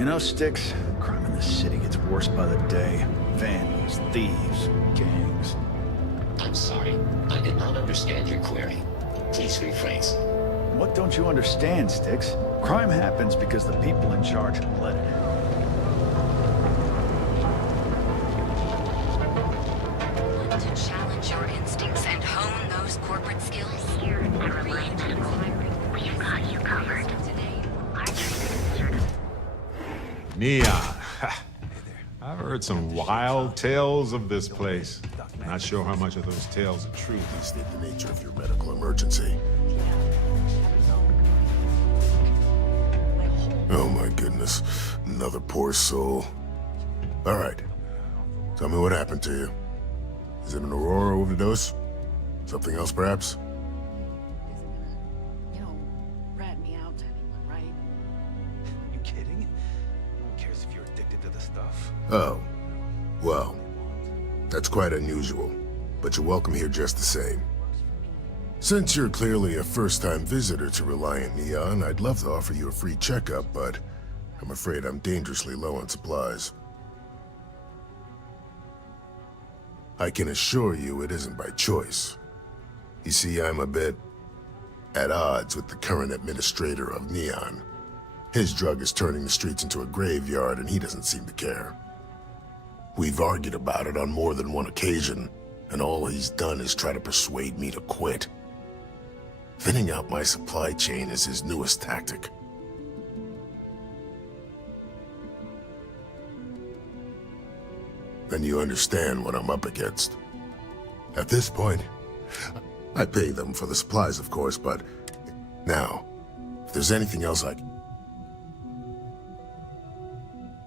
You know, Sticks, crime in this city gets worse by the day. Vandals, thieves, gangs. I'm sorry. I did not understand your query. Please rephrase. What don't you understand, Sticks? Crime happens because the people in charge let it happen. Want to challenge your instincts and hone those corporate skills? Here at Reliant Medical, we've got you covered. Neon. I've heard some wild tales of this place. Not sure how much of those tales are true. Please state the nature of your medical emergency. Oh my goodness. Another poor soul. All right. Tell me what happened to you. Is it an Aurora overdose? Something else, perhaps? You know, rat me out to anyone, right? You kidding? Who cares if you're addicted to the stuff? Oh. Well, that's quite unusual, but you're welcome here just the same. Since you're clearly a first-time visitor to Reliant Neon, I'd love to offer you a free checkup, but I'm afraid I'm dangerously low on supplies. I can assure you it isn't by choice. You see, I'm a bit at odds with the current administrator of Neon. His drug is turning the streets into a graveyard, and he doesn't seem to care. We've argued about it on more than one occasion, and all he's done is try to persuade me to quit. Thinning out my supply chain is his newest tactic. Then you understand what I'm up against. At this point, I pay them for the supplies, of course, but now, if there's anything else I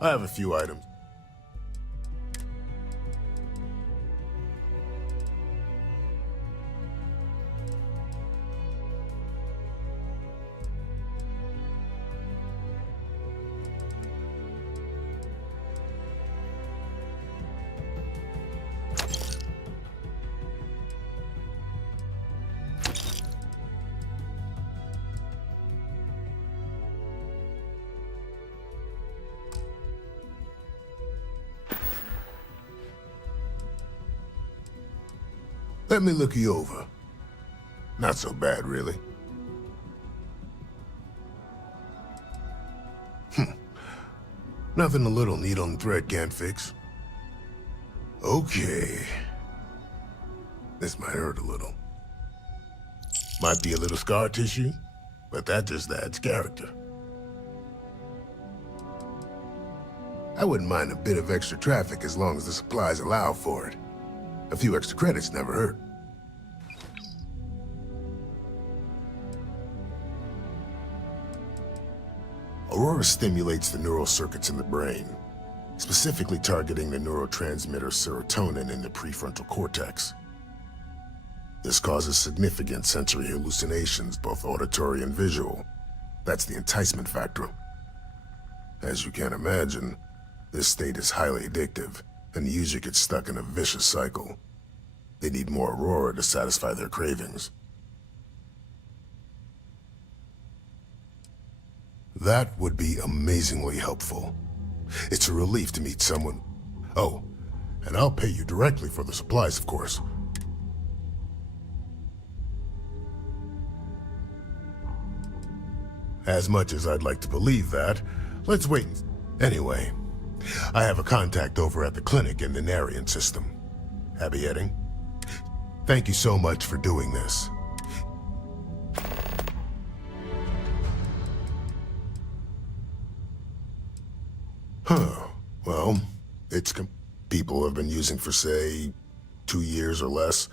have a few items. Let me look you over. Not so bad, really. Nothing a little needle and thread can't fix. Okay. This might hurt a little. Might be a little scar tissue, but that just adds character. I wouldn't mind a bit of extra traffic as long as the supplies allow for it. A few extra credits never hurt. Aurora stimulates the neural circuits in the brain, specifically targeting the neurotransmitter serotonin in the prefrontal cortex. This causes significant sensory hallucinations, both auditory and visual. That's the enticement factor. As you can imagine, this state is highly addictive, and the user gets stuck in a vicious cycle. They need more Aurora to satisfy their cravings. That would be amazingly helpful. It's a relief to meet someone. Oh, and I'll pay you directly for the supplies, of course. As much as I'd like to believe that, let's wait. Anyway, I have a contact over at the clinic in the Narian system. Abby Edding, thank you so much for doing this. Huh. Well, it's people have been using for, say, 2 years or less.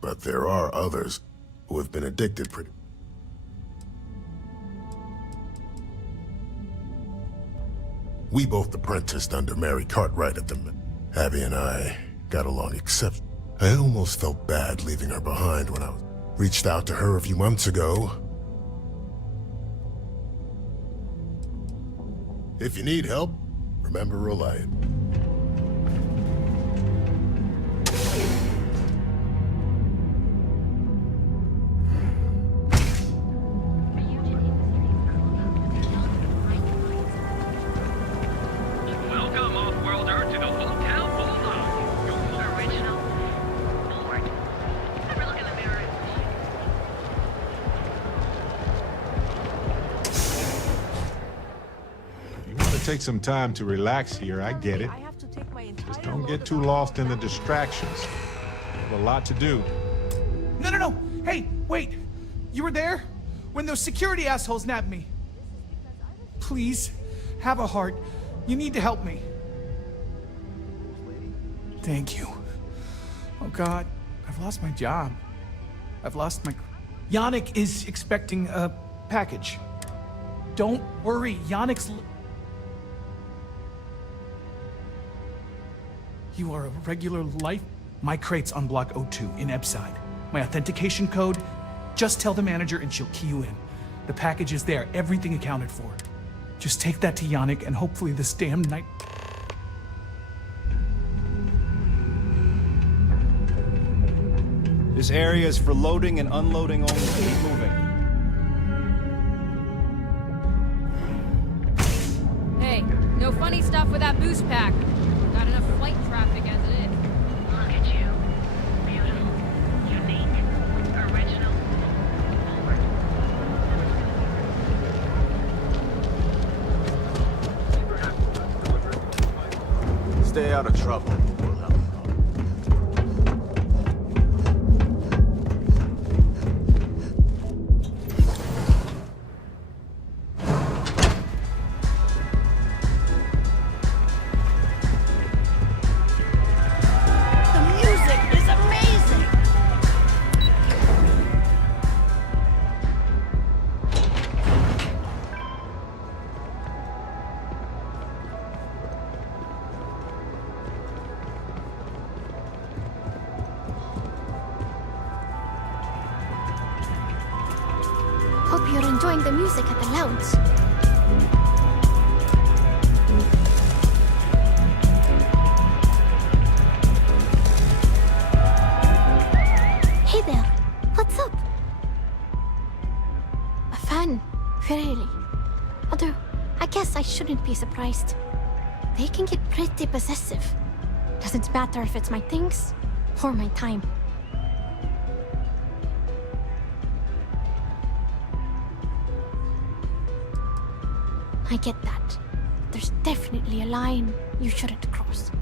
But there are others who have been addicted pretty... We both apprenticed under Mary Cartwright at the... Abby and I got along except... I almost felt bad leaving her behind when I reached out to her a few months ago. If you need help, remember Reliant. take some time to relax here, I get it. I have to take my entire Just don't load get of too that lost in the back. distractions. We have a lot to do. No. Hey, wait. You were there? When those security assholes nabbed me. Please, have a heart. You need to help me. Thank you. Oh God, I've lost my job. I've lost my... Yannick is expecting a package. Don't worry, Yannick's... You are a regular life... My crate's on block O2 in Ebside. My authentication code, just tell the manager and she'll key you in. The package is there, everything accounted for. Just take that to Yannick and hopefully this damn night... This area is for loading and unloading only. Keep moving. Hey, no funny stuff with that boost pack. Got enough flight traffic as it is. Look at you. Beautiful. Unique. Original. Forward. Stay out of trouble. We'll help. The music is amazing! Hope you're enjoying the music at the lounge. Hey there, what's up? A fan, really. Although, I guess I shouldn't be surprised. They can get pretty possessive. Doesn't matter if it's my things or my time. I get that. There's definitely a line you shouldn't cross.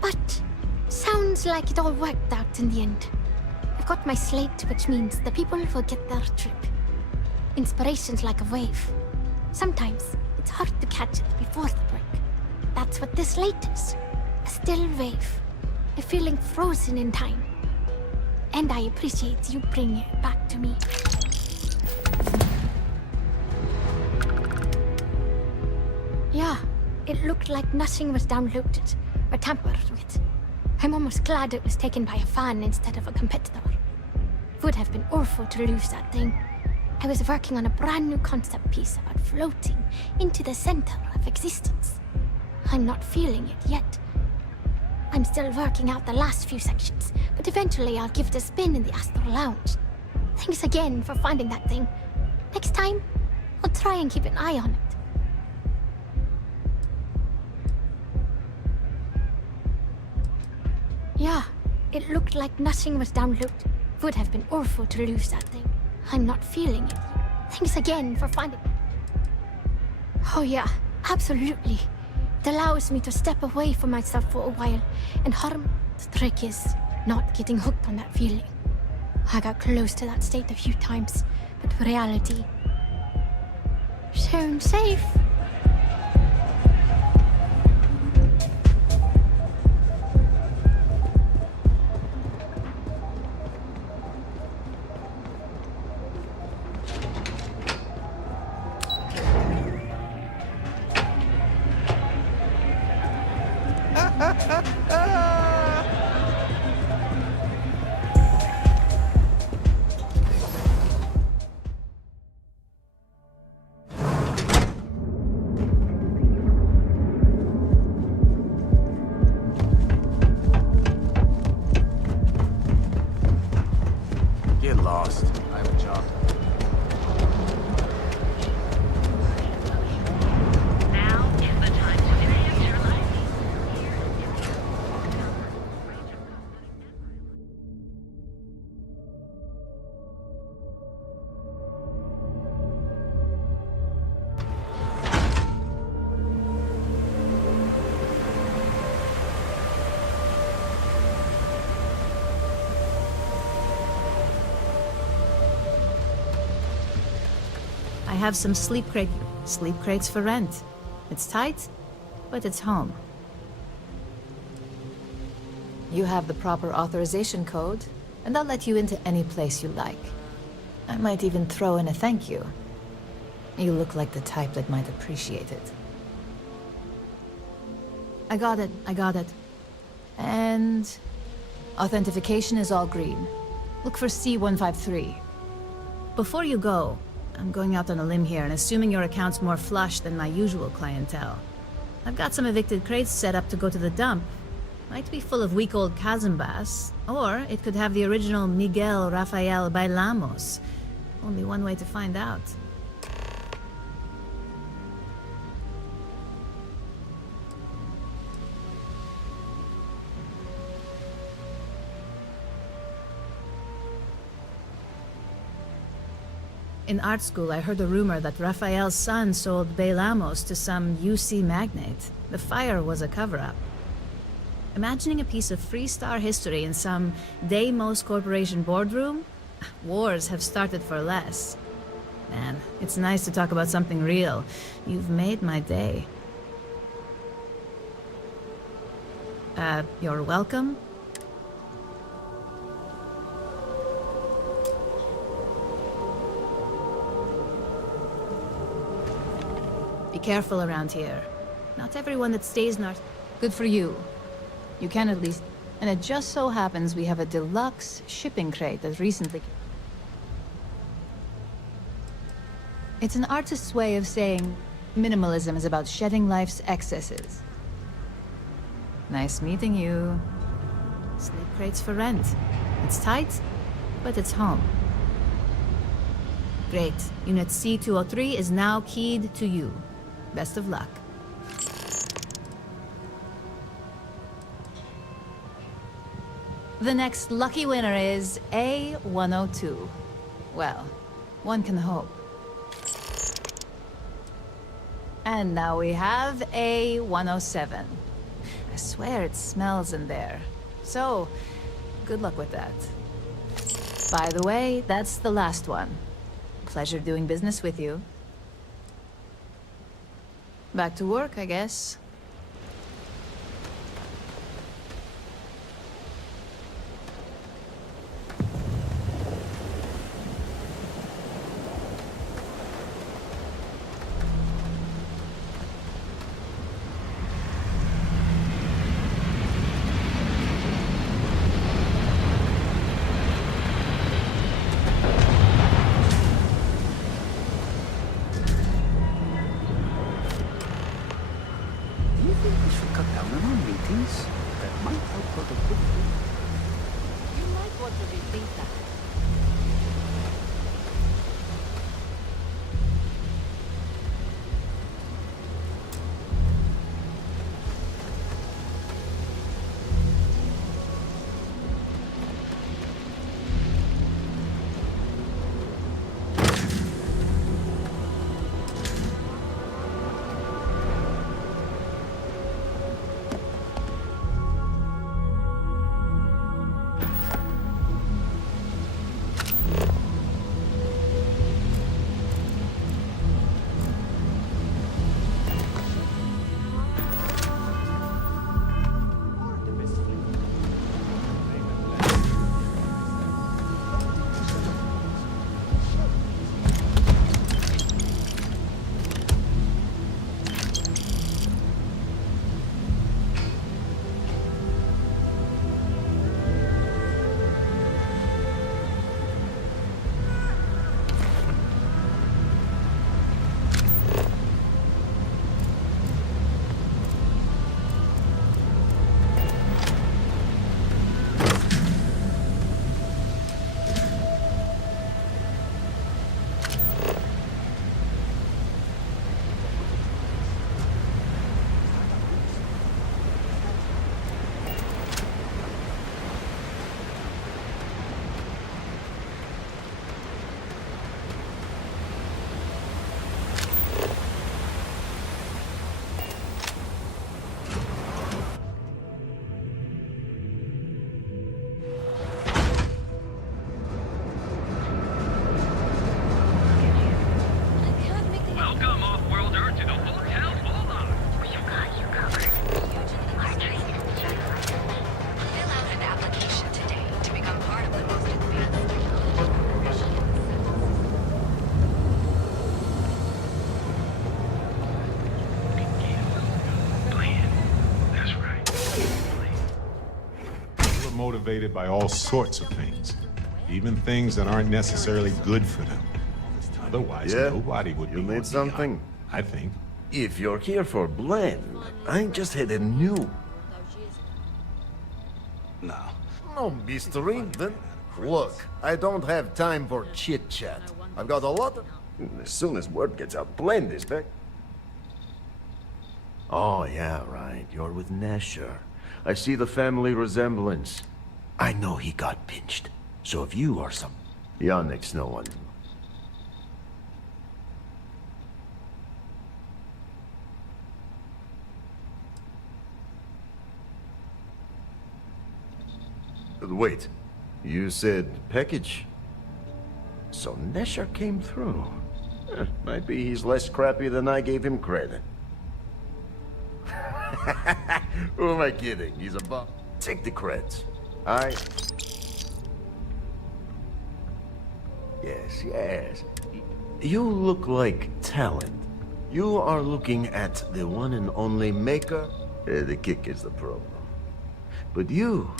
But sounds like it all worked out in the end. I've got my slate, which means the people will get their trip. Inspiration's like a wave. Sometimes it's hard to catch it before the break. That's what this slate is. A still wave. A feeling frozen in time. And I appreciate you bringing it back to me. Yeah, it looked like nothing was downloaded or tampered with. I'm almost glad it was taken by a fan instead of a competitor. Would have been awful to lose that thing. I was working on a brand new concept piece about floating into the center of existence. I'm not feeling it yet. I'm still working out the last few sections, but eventually I'll give it a spin in the Astral Lounge. Thanks again for finding that thing. Next time, I'll try and keep an eye on it. Yeah, it looked like nothing was downloaded. Would have been awful to lose that thing. I'm not feeling it. Thanks again for finding... Oh yeah, absolutely. It allows me to step away from myself for a while and harm... The trick is not getting hooked on that feeling. I got close to that state a few times, but reality... Sound safe. Get lost. I have a job. Now is the time to enhance your life. have some sleep crates for rent. It's tight, but it's home. You have the proper authorization code, and I'll let you into any place you like. I might even throw in a thank you. You look like the type that might appreciate it. I got it. And authentication is all green. Look for C153. Before you go, I'm going out on a limb here and assuming your account's more flush than my usual clientele. I've got some evicted crates set up to go to the dump. Might be full of week-old Kazambas, or it could have the original Miguel Rafael Bailamos. Only one way to find out. In art school, I heard a rumor that Rafael's son sold Bailamos to some UC magnate. The fire was a cover-up. Imagining a piece of Freestar history in some Deimos Corporation boardroom? Wars have started for less. Man, it's nice to talk about something real. You've made my day. You're welcome. Be careful around here. Not everyone that stays north. Good for you. You can at least. And it just so happens we have a deluxe shipping crate that recently... It's an artist's way of saying minimalism is about shedding life's excesses. Nice meeting you. Sleep crates for rent. It's tight, but it's home. Great. Unit C203 is now keyed to you. Best of luck. The next lucky winner is A102. Well, one can hope. And now we have A107. I swear it smells in there. So, good luck with that. By the way, that's the last one. Pleasure doing business with you. Back to work, I guess. motivated by all sorts of things, even things that aren't necessarily good for them. Otherwise, nobody would be You on need something? Neon, I think. If you're here for blend, I just had a new... No. No mystery, then. Look, I don't have time for chit-chat. I've got a lot of... As soon as word gets out, blend is back. Oh, yeah, right. You're with Nesher. I see the family resemblance. I know he got pinched. So if you are some... Yannick's no one. Wait, you said package? So Nesher came through. Might be he's less crappy than I gave him credit. Who am I kidding? He's a bum. Take the creds. Yes. You look like talent. You are looking at the one and only maker. The kick is the problem. But you...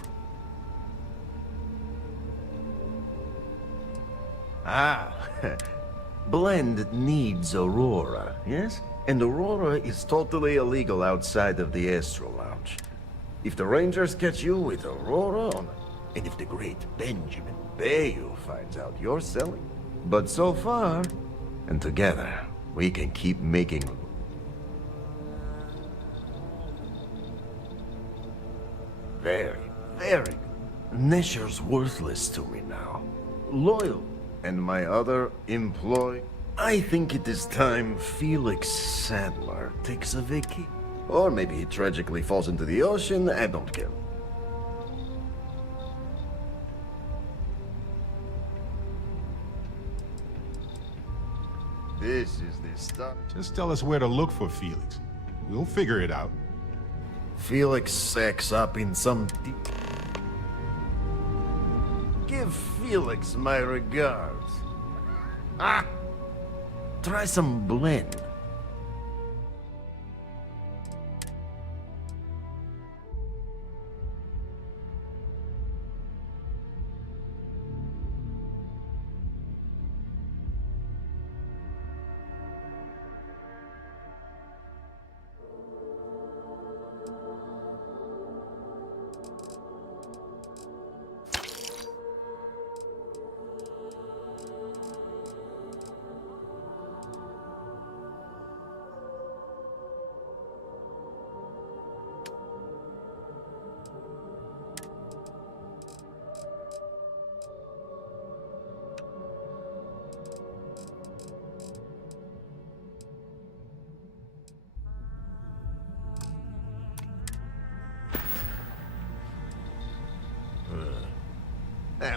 Blend needs Aurora, yes? And Aurora is totally illegal outside of the Astro Lounge. If the Rangers catch you with Aurora, and if the great Benjamin Bayou finds out you're selling... But so far, and together, we can keep making... Very good. Nesher's worthless to me now. Loyal. And my other employee... I think it is time Felix Sadler takes a vacation. Or maybe he tragically falls into the ocean, I don't care. This is the stuff. Just tell us where to look for Felix. We'll figure it out. Felix sacks up in some deep... Give Felix my regards. Try some blend.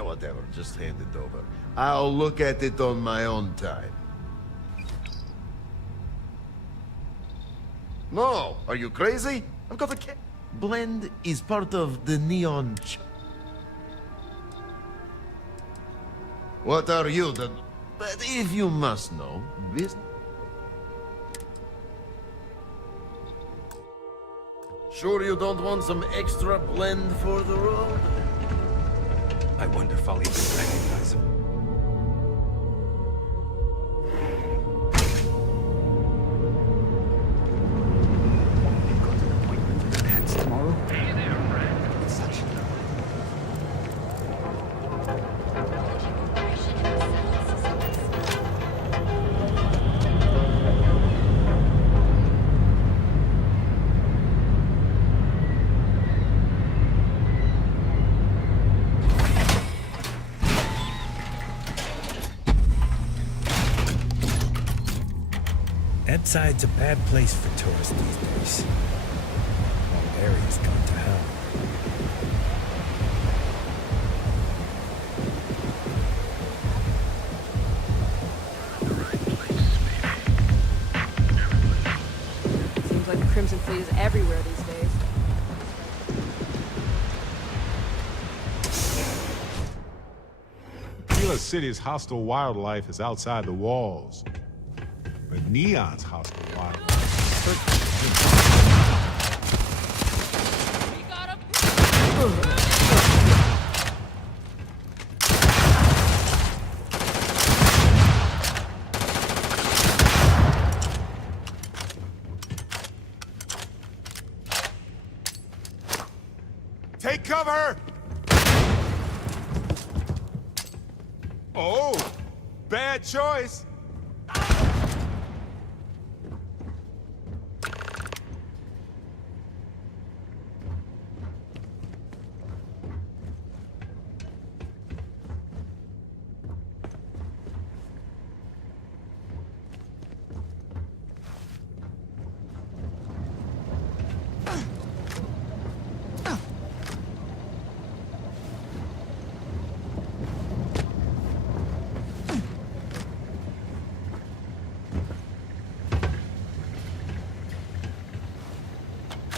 Whatever, just hand it over. I'll look at it on my own time. No, are you crazy? I've got a blend is part of the neon What are you then? But if you must know, this... Sure you don't want some extra blend for the road? I wonder if I'll even recognize him. They've got an appointment with the pets tomorrow. Hey there, friend. It's such Ebbside's a bad place for tourists these days. Whole area's gone to hell. Seems like the Crimson Fleet is everywhere these days. Gila City's hostile wildlife is outside the walls. But Neon's hostile wildlife. We got him! Take cover! Oh, bad choice.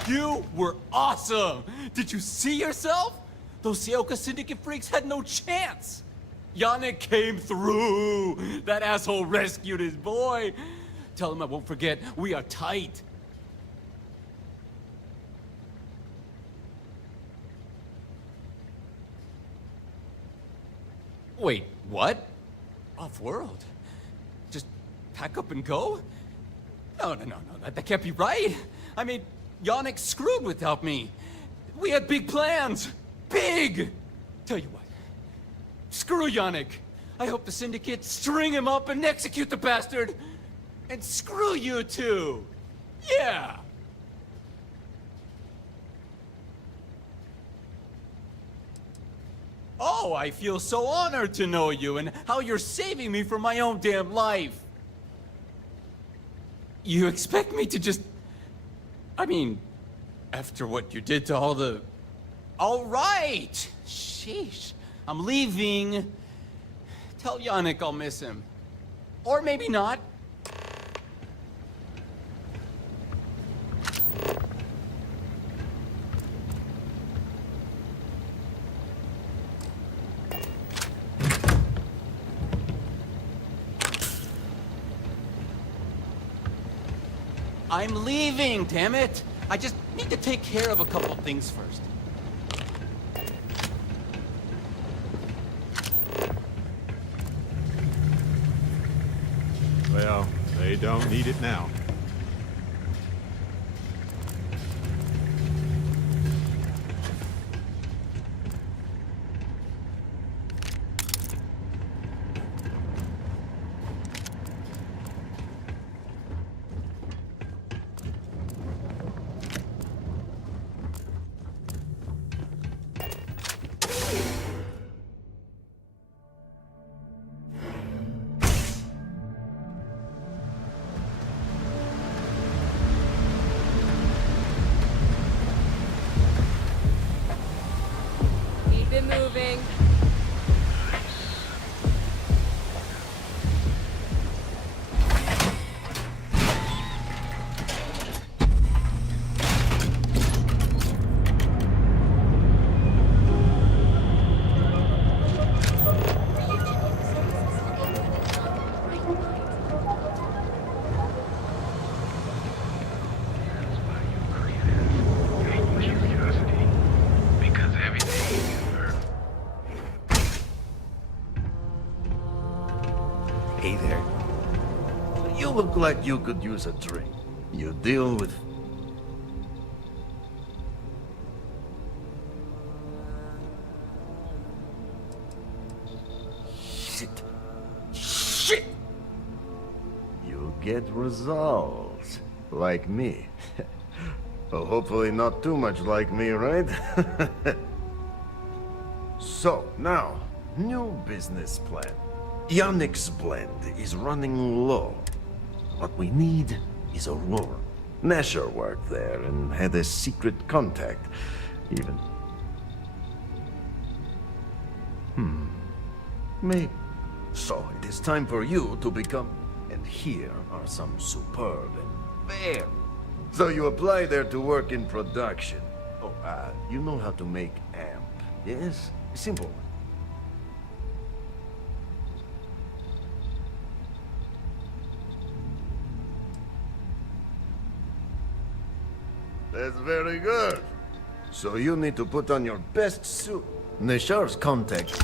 You were awesome! Did you see yourself? Those Seoka Syndicate freaks had no chance! Yannick came through! That asshole rescued his boy! Tell him I won't forget, we are tight! Wait, what? Off-world? Just pack up and go? No, that can't be right! I mean, Yannick screwed without me. We had big plans. Big! Tell you what. Screw Yannick. I hope the Syndicate string him up and execute the bastard. And screw you too. Yeah! Oh, I feel so honored to know you and how you're saving me from my own damn life. You expect me to just... I mean, after what you did to all the... All right! Sheesh. I'm leaving. Tell Yannick I'll miss him. Or maybe not. I'm leaving, damn it! I just need to take care of a couple things first. Well, they don't need it now. Keep it moving. Hey there. You look like you could use a drink. You deal with... Shit! You get results. Like me. Well, hopefully not too much like me, right? So, now, new business plan. Yannick's blend is running low. What we need is Aurora. Nasher worked there and had a secret contact. Even... Maybe. So, it is time for you to become... And here are some superb and fair. So you apply there to work in production. Oh, you know how to make amp, yes? Simple. That's very good. So you need to put on your best suit. Nashar's contact.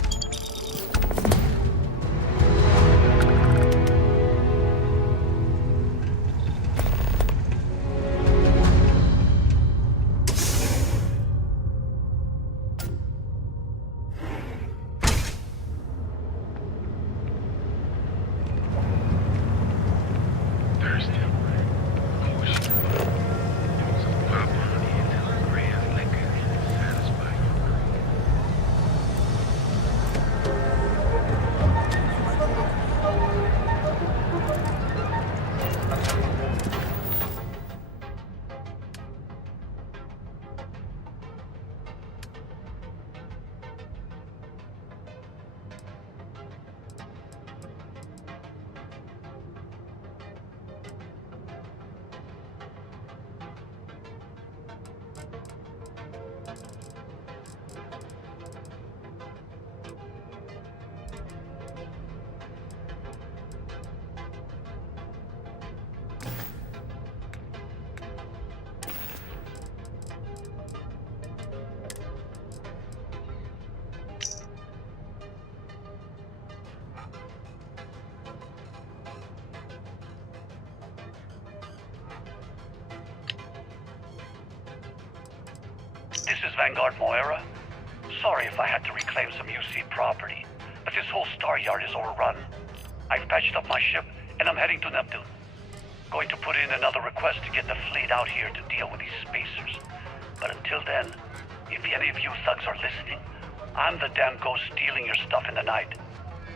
Vanguard Moira? Sorry if I had to reclaim some UC property, but this whole star yard is overrun. I've patched up my ship, and I'm heading to Neptune. Going to put in another request to get the fleet out here to deal with these spacers. But until then, if any of you thugs are listening, I'm the damn ghost stealing your stuff in the night.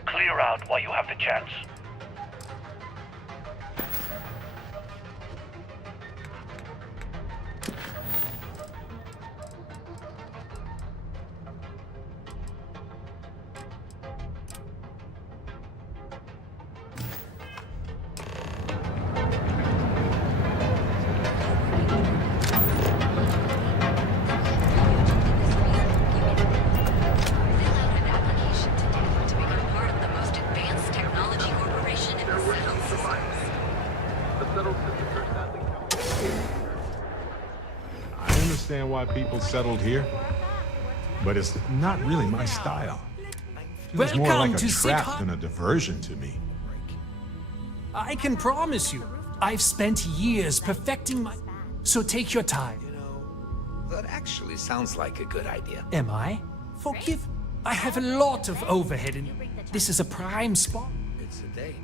Clear out while you have the chance. Why people settled here, but it's not really my style. Feels more Welcome like a to trap than a diversion to me. I can promise you, I've spent years perfecting my... So take your time. That actually sounds like a good idea. Am I? Forgive. I have a lot of overhead and this is a prime spot. It's a date.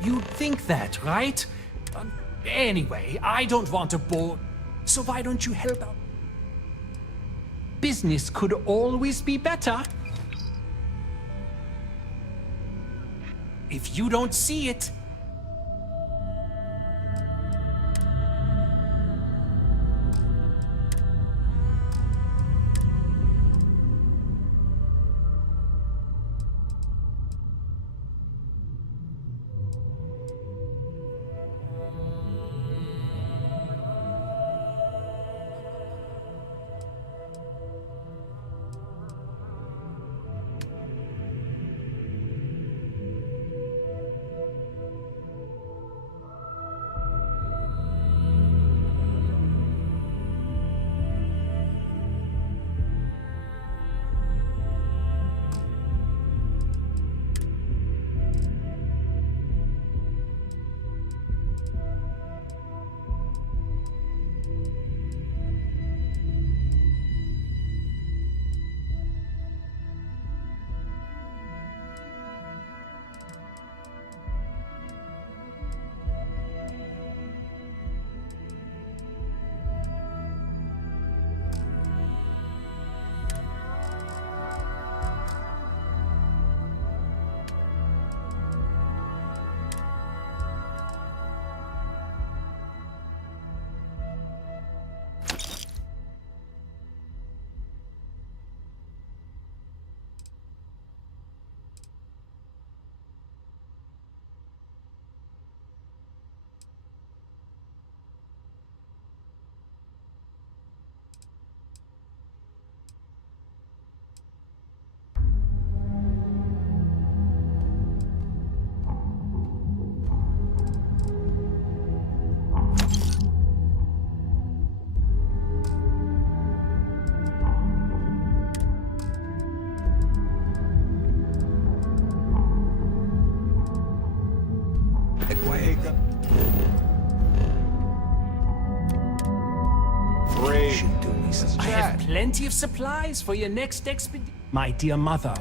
You'd think that, right? Anyway, I don't want to bore... So why don't you help out? Business could always be better. If you don't see it... I have plenty of supplies for your next expedition. My dear mother,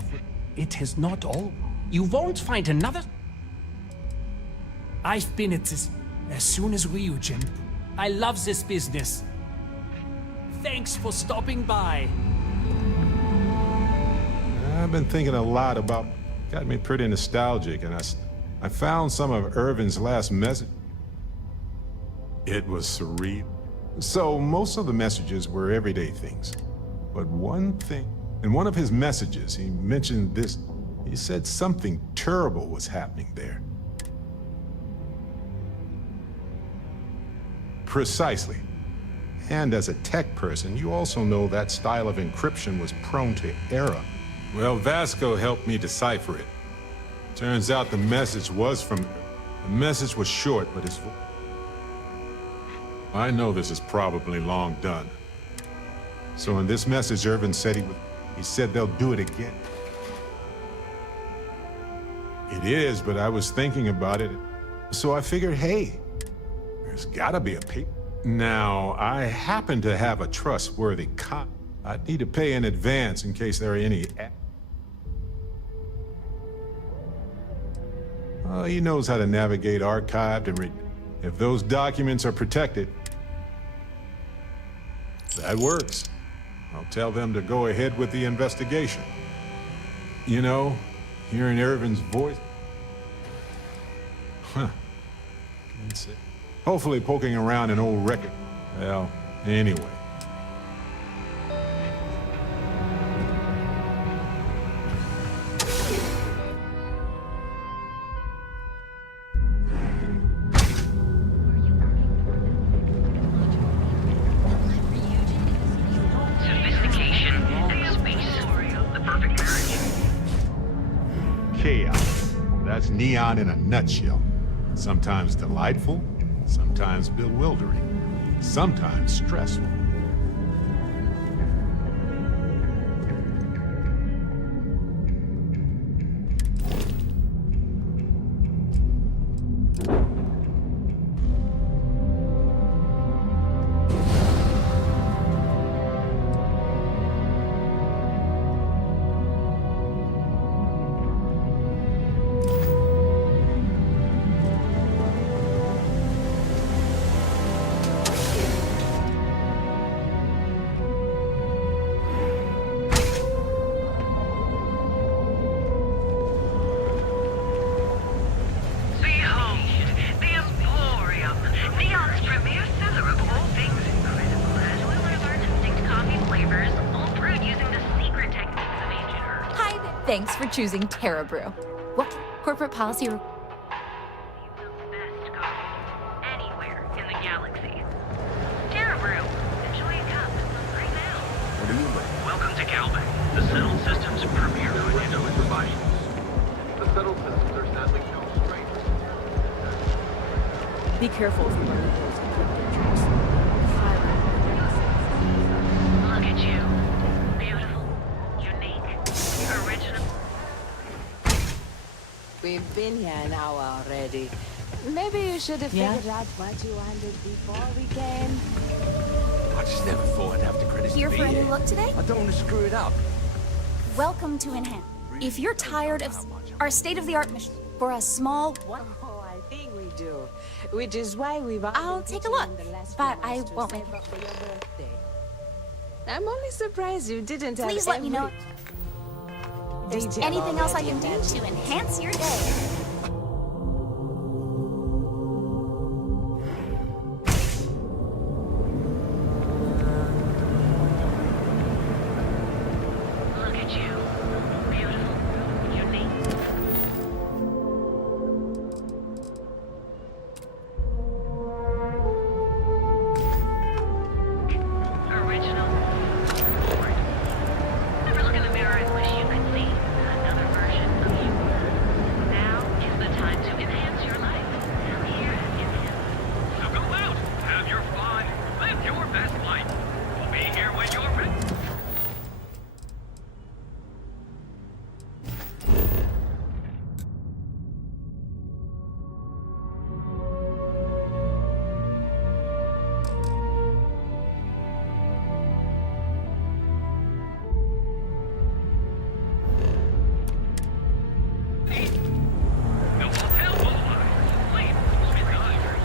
it has not all. You won't find another. I've been at this as soon as Ryujin. I love this business. Thanks for stopping by. I've been thinking a lot about... Got me pretty nostalgic, and I found some of Irvin's last message. It was surreal. So most of the messages were everyday things. But one thing, in one of his messages, he mentioned this. He said something terrible was happening there. Precisely. And as a tech person, you also know that style of encryption was prone to error. Well, Vasco helped me decipher it. Turns out the message was from... The message was short, but it's... I know this is probably long done. So in this message, Irvin said he said they'll do it again. It is, but I was thinking about it. So I figured, hey, there's gotta be a paper. Now, I happen to have a trustworthy cop. I'd need to pay in advance in case there are any... he knows how to navigate archived and read. If those documents are protected, that works. I'll tell them to go ahead with the investigation. You know, hearing Irvin's voice... Huh. Can't say. Hopefully poking around an old record. Well, anyway. Sophistication and space. The perfect marriage. Chaos. That's Neon in a nutshell. Sometimes delightful, sometimes bewildering, sometimes stressful. Thanks for choosing Terra Brew. What corporate policy? Anywhere in the galaxy. Terra Brew. Enjoy a cup right now. What are you doing? Welcome to Calvin, the settled systems premier financial provider. The settled systems are sadly no strangers. Be careful if you run into those encrypted drinks. Look at you. Beautiful. Unique. Original. We've been here an hour already. Maybe you should have figured out what you wanted before we came. I just never thought I'd have to credit Here for a new look today? I don't want to screw it up. Welcome to Enhance. If you're tired of our state-of-the-art mission for a small one, Oh, I think we do. Which is why we've all I'll been take a teaching look, you the last but few I months to won't save make- up for your birthday. I'm only surprised you didn't have please let me know if there's DJ anything else I already can do imagined. to enhance your day. Look at you. Beautiful. Unique. Original. Forward. Never look in the mirror and wish you could see another version of you. Now is the time to enhance your life. Here at Enhance. So go out, have your fun, live your best life. We'll be here when you're ready. No hotel mobilized. Sleep. Sleep divers.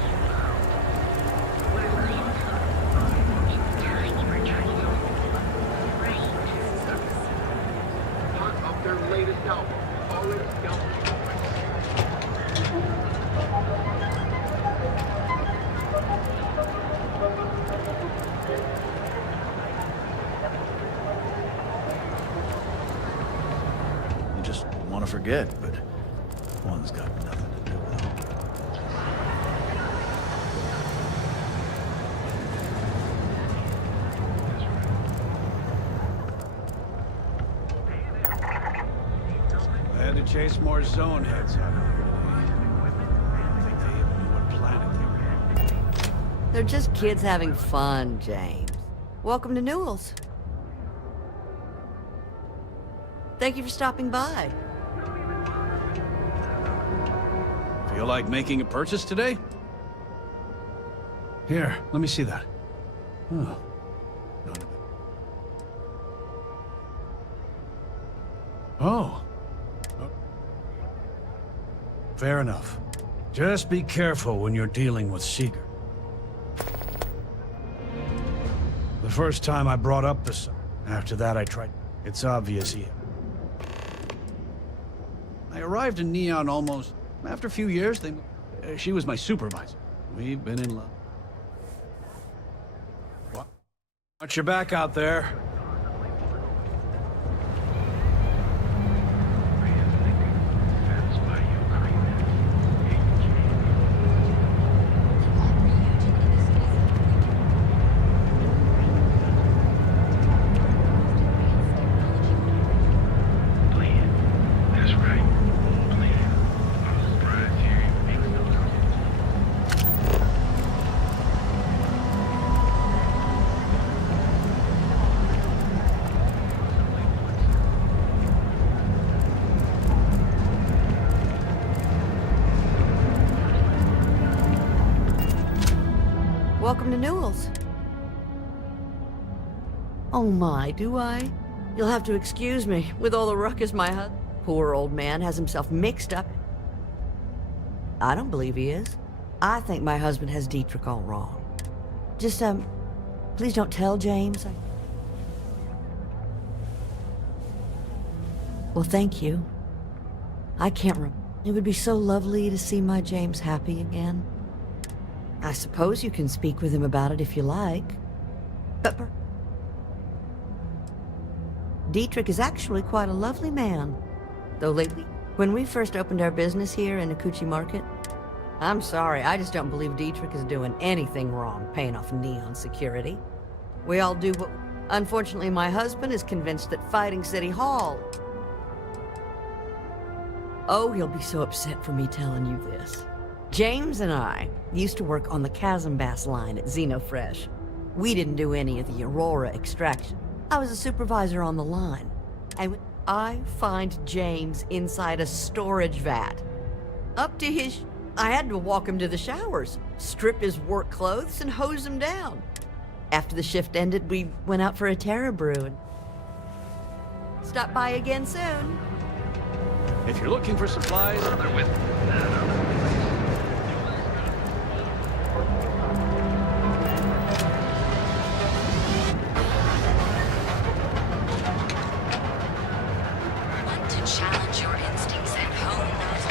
Part of their latest album, already You just want to forget, but one's got nothing to do with it. I had to chase more zone heads out of here today. I don't think they even knew what planet they were on. They're just kids having fun, James. Welcome to Newell's. Thank you for stopping by. If Feel like making a purchase today? Here, let me see that. Oh. Oh. Fair enough. Just be careful when you're dealing with Seeger. The first time I brought up the son. After that I tried. It's obvious he... I arrived in Neon almost... After a few years, she was my supervisor. We've been in love. Watch your back out there. Welcome to Newell's. Oh my, do I? You'll have to excuse me. With all the ruckus my poor old man has himself mixed up. I don't believe he is. I think my husband has Dietrich all wrong. Just, please don't tell James. Well, thank you. I can't remember. It would be so lovely to see my James happy again. I suppose you can speak with him about it if you like. But Dietrich is actually quite a lovely man. Though lately, when we first opened our business here in Akuchi Market, I'm sorry, I just don't believe Dietrich is doing anything wrong paying off Neon security. We all do what... Unfortunately, my husband is convinced that fighting City Hall... Oh, he'll be so upset for me telling you this. James and I used to work on the Chasm Bass line at Xenofresh. We didn't do any of the Aurora extraction. I was a supervisor on the line. And I find James inside a storage vat. Up to his... I had to walk him to the showers, strip his work clothes, and hose him down. After the shift ended, we went out for a Terra brew and... Stop by again soon. If you're looking for supplies, they're with Want to challenge your instincts and hone those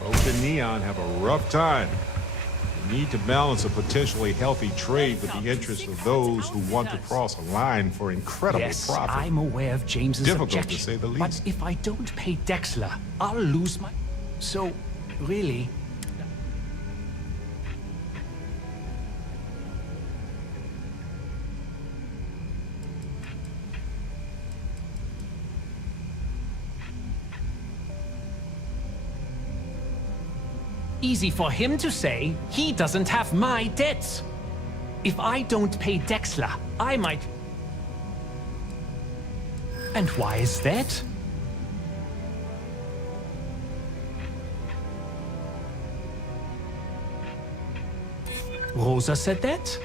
Folks in Neon have a rough time. They need to balance a potentially healthy trade with the interests of those who want to cross a line for incredible Yes, profit. I'm aware of James's Difficult objection, to say the least. but if I don't pay Dexler, I'll lose my... So, really... Easy for him to say, he doesn't have my debts. If I don't pay Dexler, I might... And why is that? Rosa said that?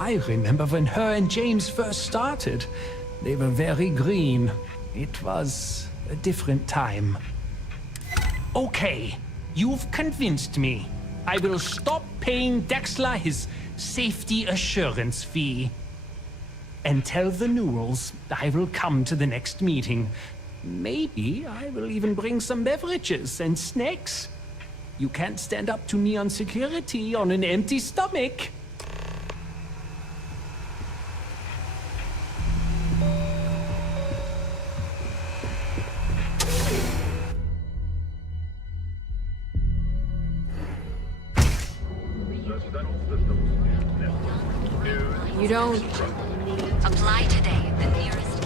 I remember when her and James first started. They were very green. It was a different time. Okay. You've convinced me. I will stop paying Dexler his safety assurance fee. And tell the Newells I will come to the next meeting. Maybe I will even bring some beverages and snacks. You can't stand up to Neon security on an empty stomach. You don't... Apply today, the nearest.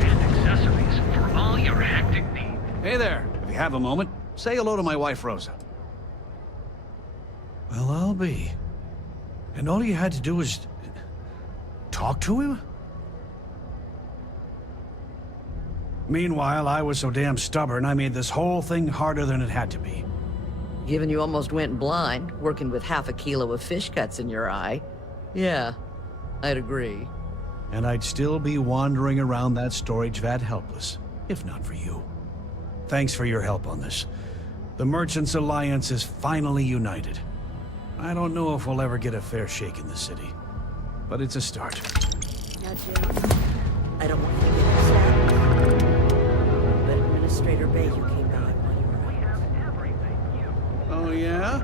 And accessories for all your hectic needs. Hey there, if you have a moment, say hello to my wife, Rosa. Well, I'll be. And all you had to do was... talk to him? Meanwhile, I was so damn stubborn, I made this whole thing harder than it had to be. Given you almost went blind, working with half a kilo of fish cuts in your eye. Yeah, I'd agree. And I'd still be wandering around that storage vat helpless, if not for you. Thanks for your help on this. The Merchants Alliance is finally united. I don't know if we'll ever get a fair shake in the city, but it's a start. Now, James, I don't want you to get upset, but Administrator Bayou came by while you were out. Oh yeah?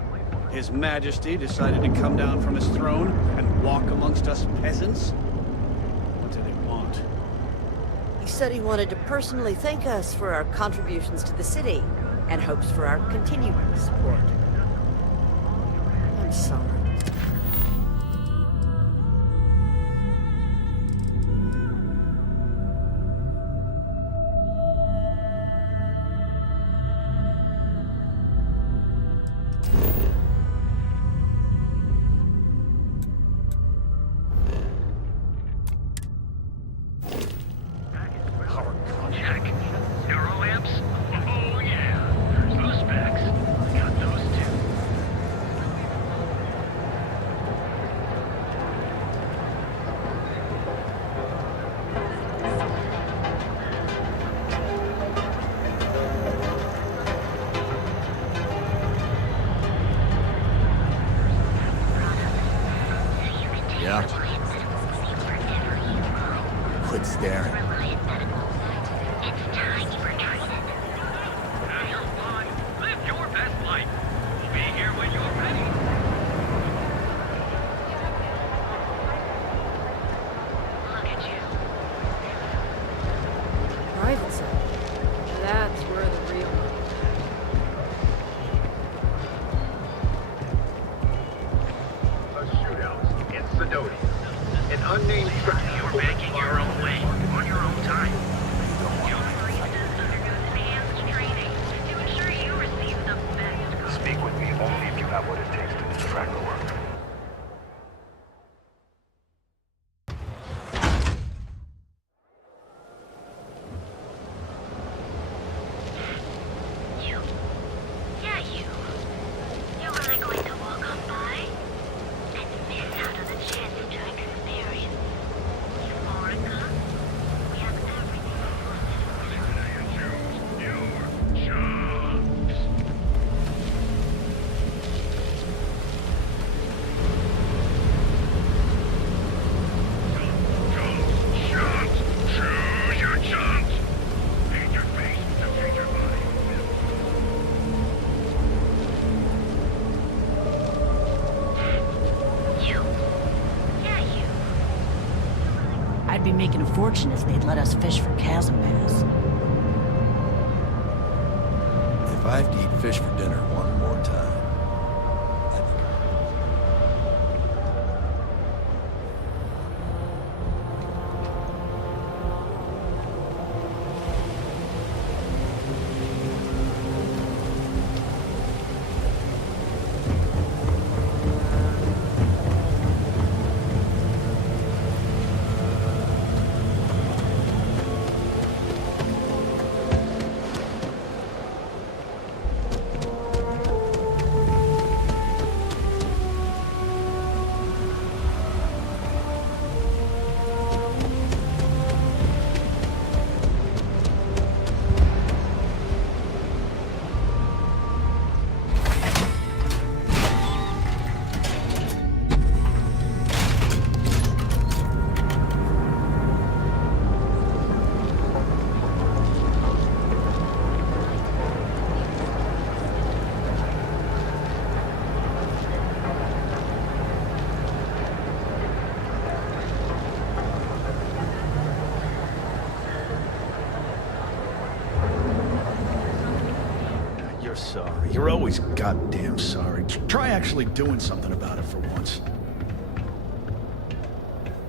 His Majesty decided to come down from his throne and walk amongst us peasants? What did he want? He said he wanted to personally thank us for our contributions to the city and hopes for our continued support. I'm sorry. Quit staring. Live your best life. We'll be here when you're ready. Look at you. Private side. That's where the real A shootout in Sidoti. An unnamed track. You're making your own way, on your own time. Your baristas undergo enhanced training to ensure you receive the best. Speak with me only if you have what it takes to distract the work. You. Yeah, you. You're really going to walk on by and miss out on the chance to experience Euphoria. We have everything Choose your chance. Paint your face with the future body. You. Yeah, you. I'd be making a fortune if they'd let us fish for chasm bass. If I have to eat fish for dinner one more time, You're sorry. You're always goddamn sorry. Try actually doing something about it for once.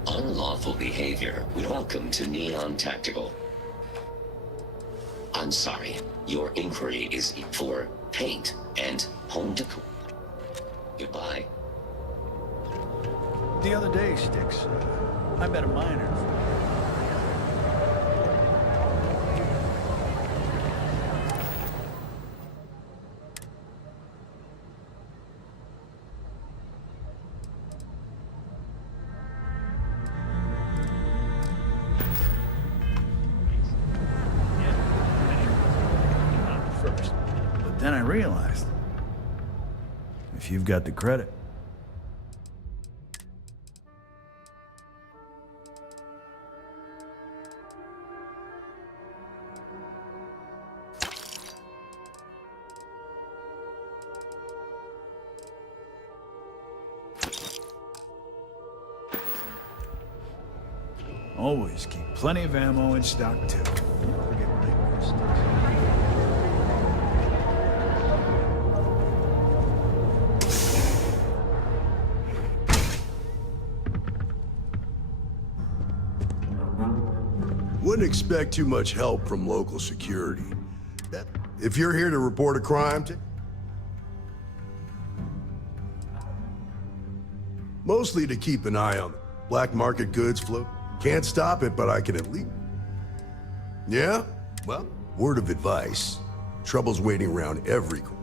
Unlawful behavior. Welcome to Neon Tactical. I'm sorry. Your inquiry is for paint and home decor. Goodbye. The other day, Sticks, I met a miner. Then I realized, if you've got the credit. Always keep plenty of ammo in stock, too. Don't forget nightmare sticks. Wouldn't expect too much help from local security. If you're here to report a crime, mostly to keep an eye on black market goods flow. Can't stop it, but I can at least... Yeah? Well, word of advice. Trouble's waiting around every corner.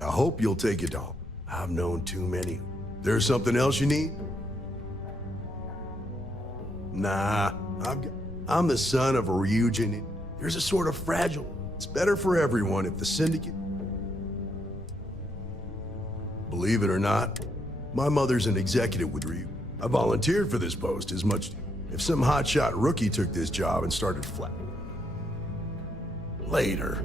I hope you'll take it all. I've known too many. There's something else you need? Nah, I'm the son of a Ryujin. There's a sort of fragile. It's better for everyone if the Syndicate... Believe it or not, my mother's an executive with Ryu. I volunteered for this post as much if some hotshot rookie took this job and started flat. Later.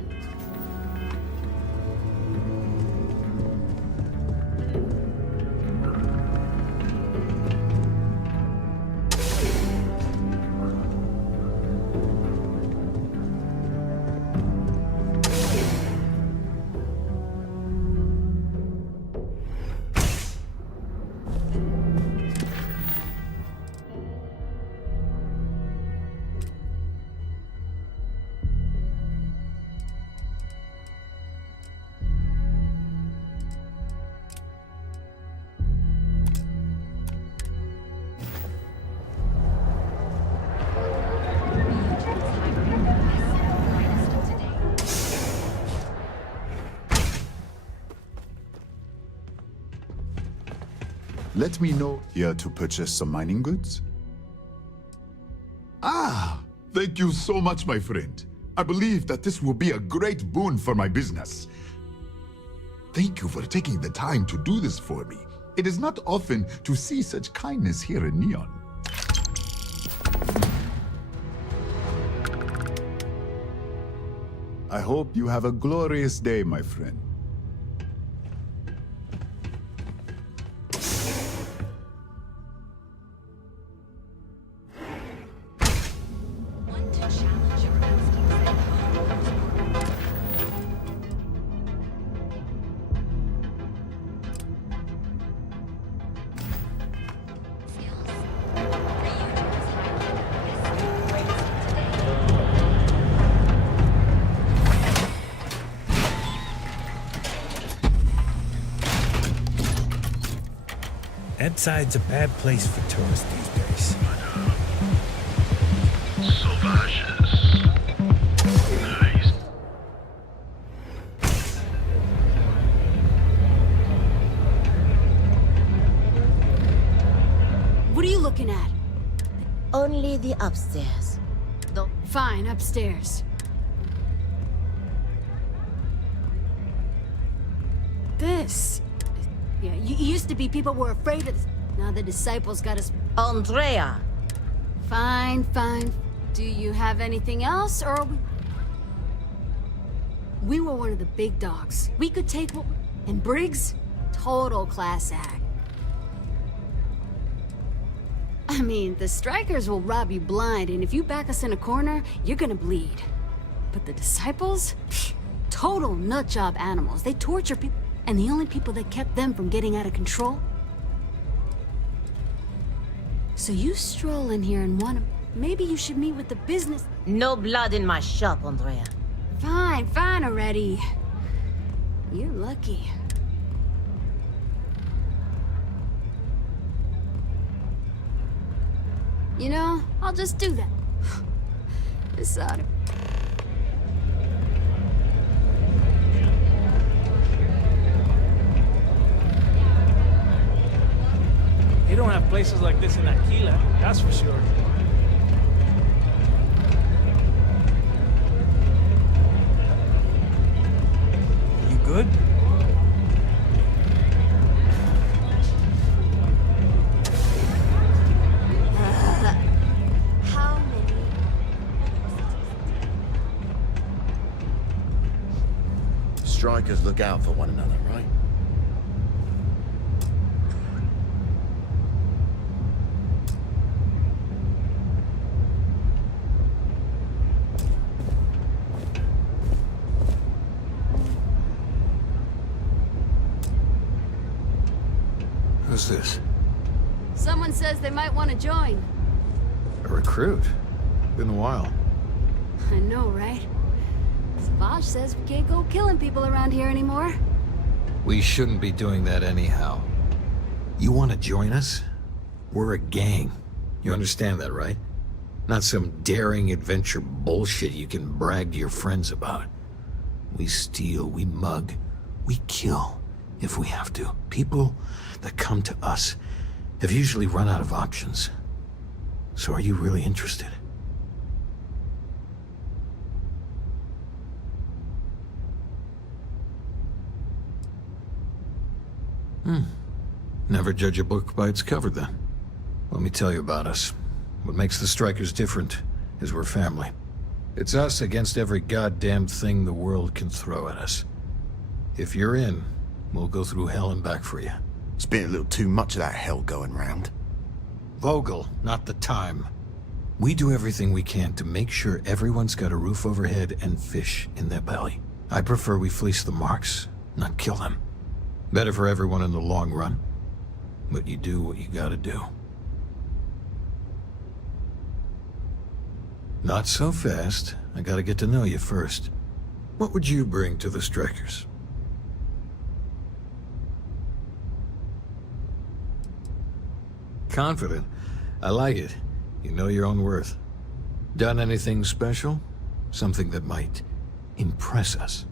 Let me know here to purchase some mining goods. Ah, thank you so much, my friend. I believe that this will be a great boon for my business. Thank you for taking the time to do this for me. It is not often to see such kindness here in Neon. I hope you have a glorious day, my friend. Ebbside's a bad place for tourists these days. Sauvages. Nice. What are you looking at? Only the upstairs. Fine, upstairs. This. Yeah, used to be people were afraid of this. Now the disciples got us. Andrea! Fine, fine. Do you have anything else, or are we... We were one of the big dogs. We could take what... And Briggs? Total class act. I mean, the strikers will rob you blind, and if you back us in a corner, you're gonna bleed. But the disciples? Pfft, total nutjob animals. They torture people. And the only people that kept them from getting out of control? So you stroll in here and want to... Maybe you should meet with the business... No blood in my shop, Andrea. Fine, fine already. You're lucky. You know, I'll just do that. This ought to... You don't have places like this in Aquila, that's for sure. strikers look out for one another, right? Who's this? Someone says they might want to join. A recruit? Been a while. I know, right? Savage says we can't go killing people around here anymore. We shouldn't be doing that anyhow. You want to join us? We're a gang. You understand that, right? Not some daring adventure bullshit you can brag to your friends about. We steal, we mug, we kill, if we have to. People that come to us have usually run out of options. So are you really interested? Never judge a book by its cover, then. Let me tell you about us. What makes the Strikers different is we're family. It's us against every goddamn thing the world can throw at us. If you're in, we'll go through hell and back for you. It's been a little too much of that hell going round. Vogel, not the time. We do everything we can to make sure everyone's got a roof overhead and fish in their belly. I prefer we fleece the marks, not kill them. Better for everyone in the long run. But you do what you gotta do. Not so fast. I gotta get to know you first. What would you bring to the Strikers? Confident. I like it. You know your own worth. Done anything special? Something that might impress us?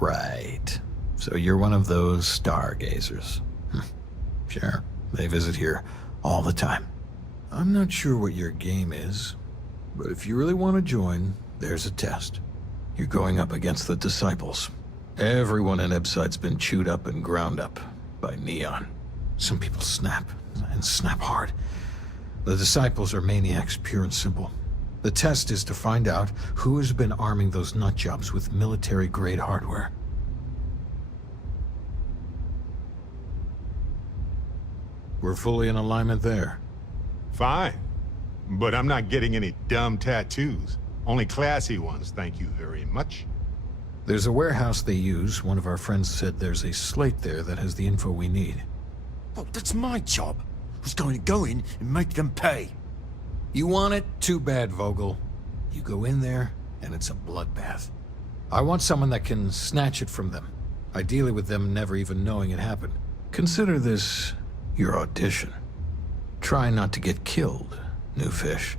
Right. So you're one of those stargazers. Sure, they visit here all the time. I'm not sure what your game is, but if you really want to join, there's a test. You're going up against the Disciples. Everyone in Ebside's been chewed up and ground up by Neon. Some people snap, and snap hard. The Disciples are maniacs, pure and simple. The test is to find out who has been arming those nutjobs with military-grade hardware. We're fully in alignment there. Fine. But I'm not getting any dumb tattoos. Only classy ones, thank you very much. There's a warehouse they use. One of our friends said there's a slate there that has the info we need. Oh, that's my job. I was going to go in and make them pay. You want it? Too bad, Vogel. You go in there, and it's a bloodbath. I want someone that can snatch it from them. Ideally with them never even knowing it happened. Consider this your audition. Try not to get killed, new fish.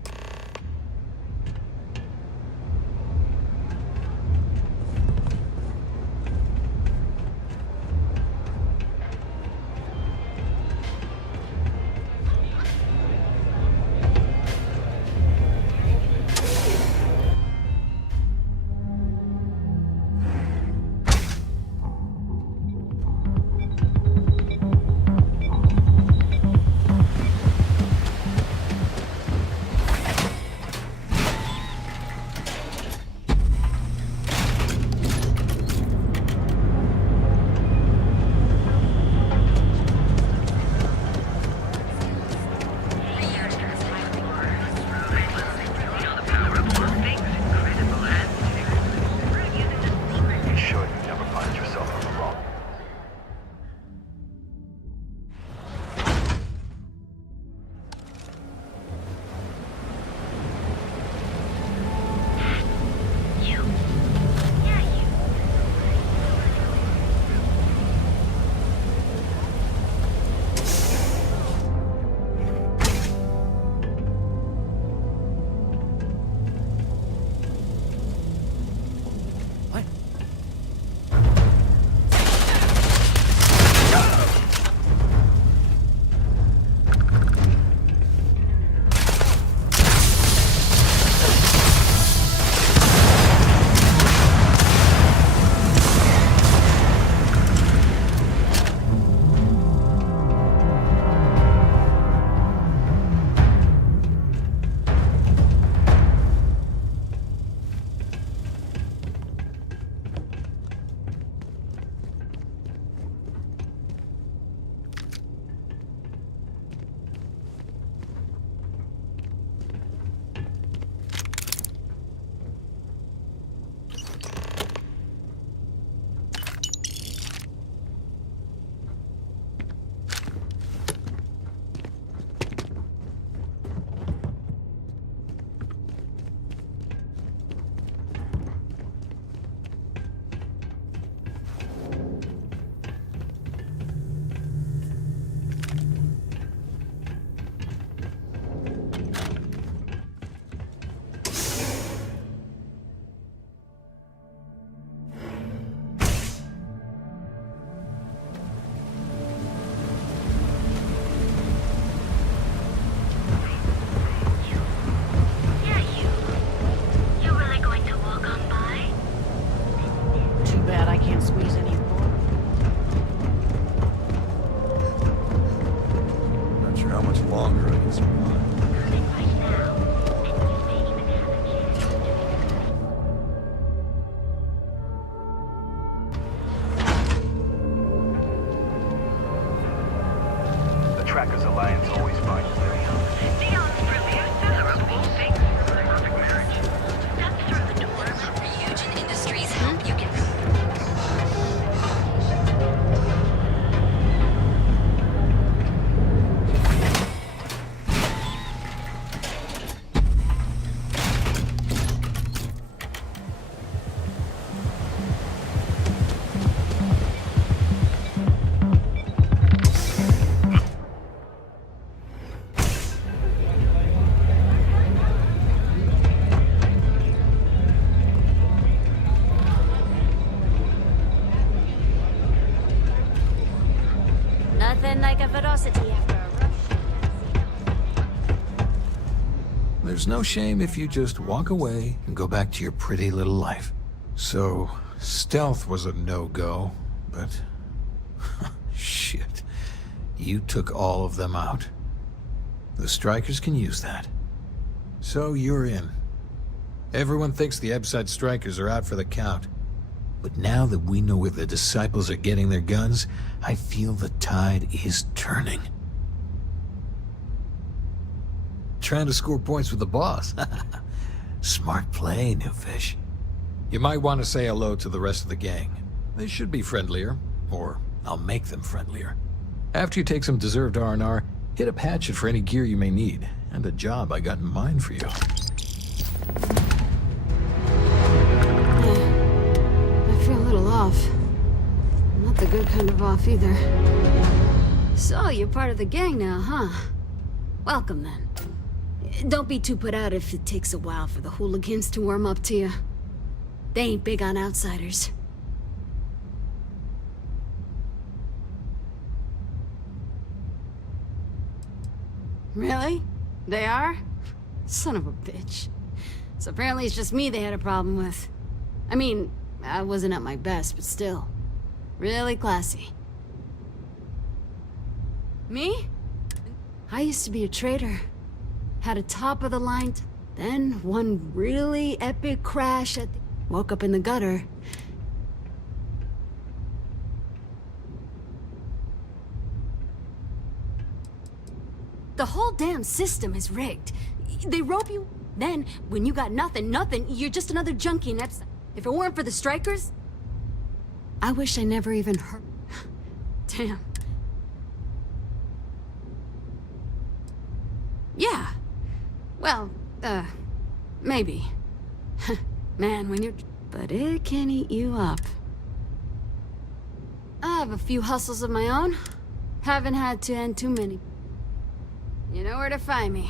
Strikers Alliance always finds them. Dion's producer of all things for the perfect marriage. That's through the door. Ryujin Industries help you get... Nothing like a velocity after a rush. There's no shame if you just walk away and go back to your pretty little life. So, stealth was a no-go, but... shit. You took all of them out. The Strikers can use that. So you're in. Everyone thinks the Ebside Strikers are out for the count. But now that we know where the Disciples are getting their guns, I feel the tide is turning. Trying to score points with the boss. Smart play, new fish. You might want to say hello to the rest of the gang. They should be friendlier, or I'll make them friendlier. After you take some deserved R&R, hit up Hatchet for any gear you may need, and a job I got in mind for you. I feel a little off. Not the good kind of off either. So, you're part of the gang now, huh? Welcome then. Don't be too put out if it takes a while for the hooligans to warm up to you. They ain't big on outsiders. Really? They are? Son of a bitch. So apparently it's just me they had a problem with. I mean, I wasn't at my best, but still. Really classy. Me? I used to be a trader. Had a top-of-the-line, then one really epic crash at the... Woke up in the gutter. The whole damn system is rigged. They rope you, then, when you got nothing, you're just another junkie and that's... If it weren't for the Strikers... I wish I never even heard... Damn. Yeah. Well, maybe. Man, when you're... But it can eat you up. I have a few hustles of my own. Haven't had to end too many. You know where to find me.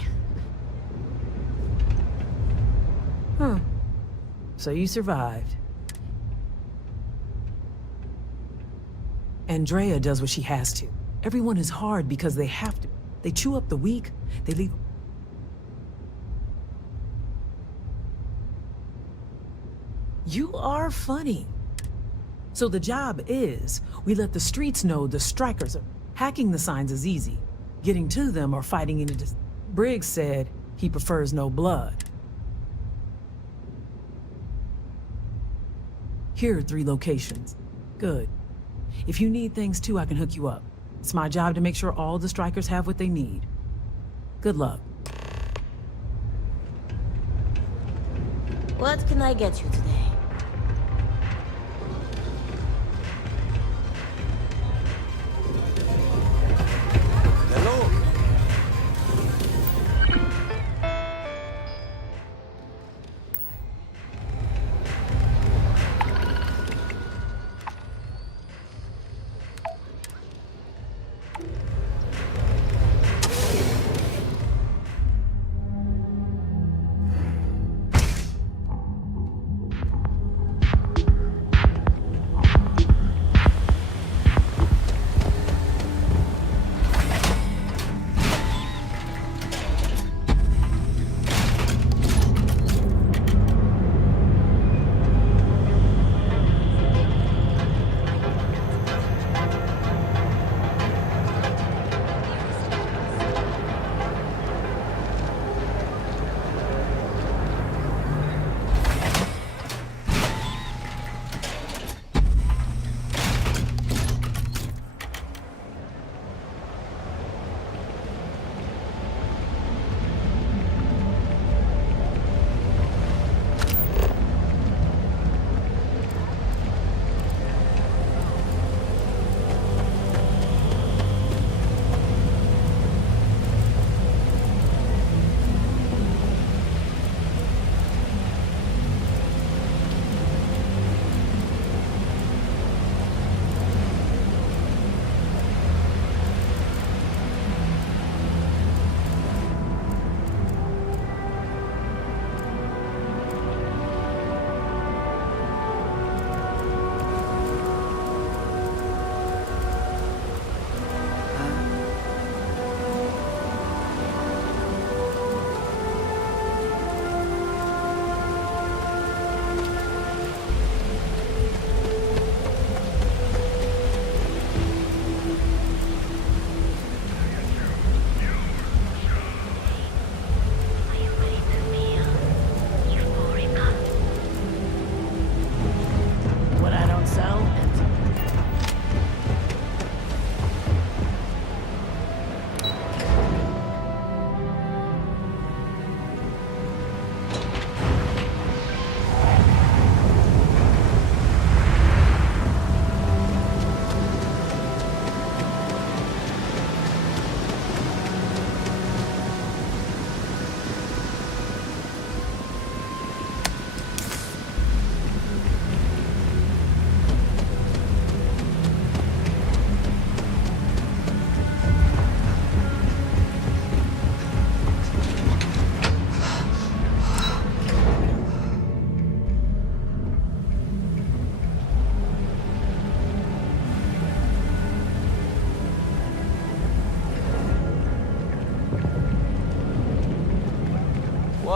Huh. So you survived. Andrea does what she has to. Everyone is hard because they have to. They chew up the weak, they leave... You are funny. So the job is, we let the streets know the Strikers are... Hacking the signs is easy. Getting to them or fighting any... Briggs said he prefers no blood. Here are 3 locations. Good. If you need things too, I can hook you up. It's my job to make sure all the Strikers have what they need. Good luck. What can I get you today? Hello.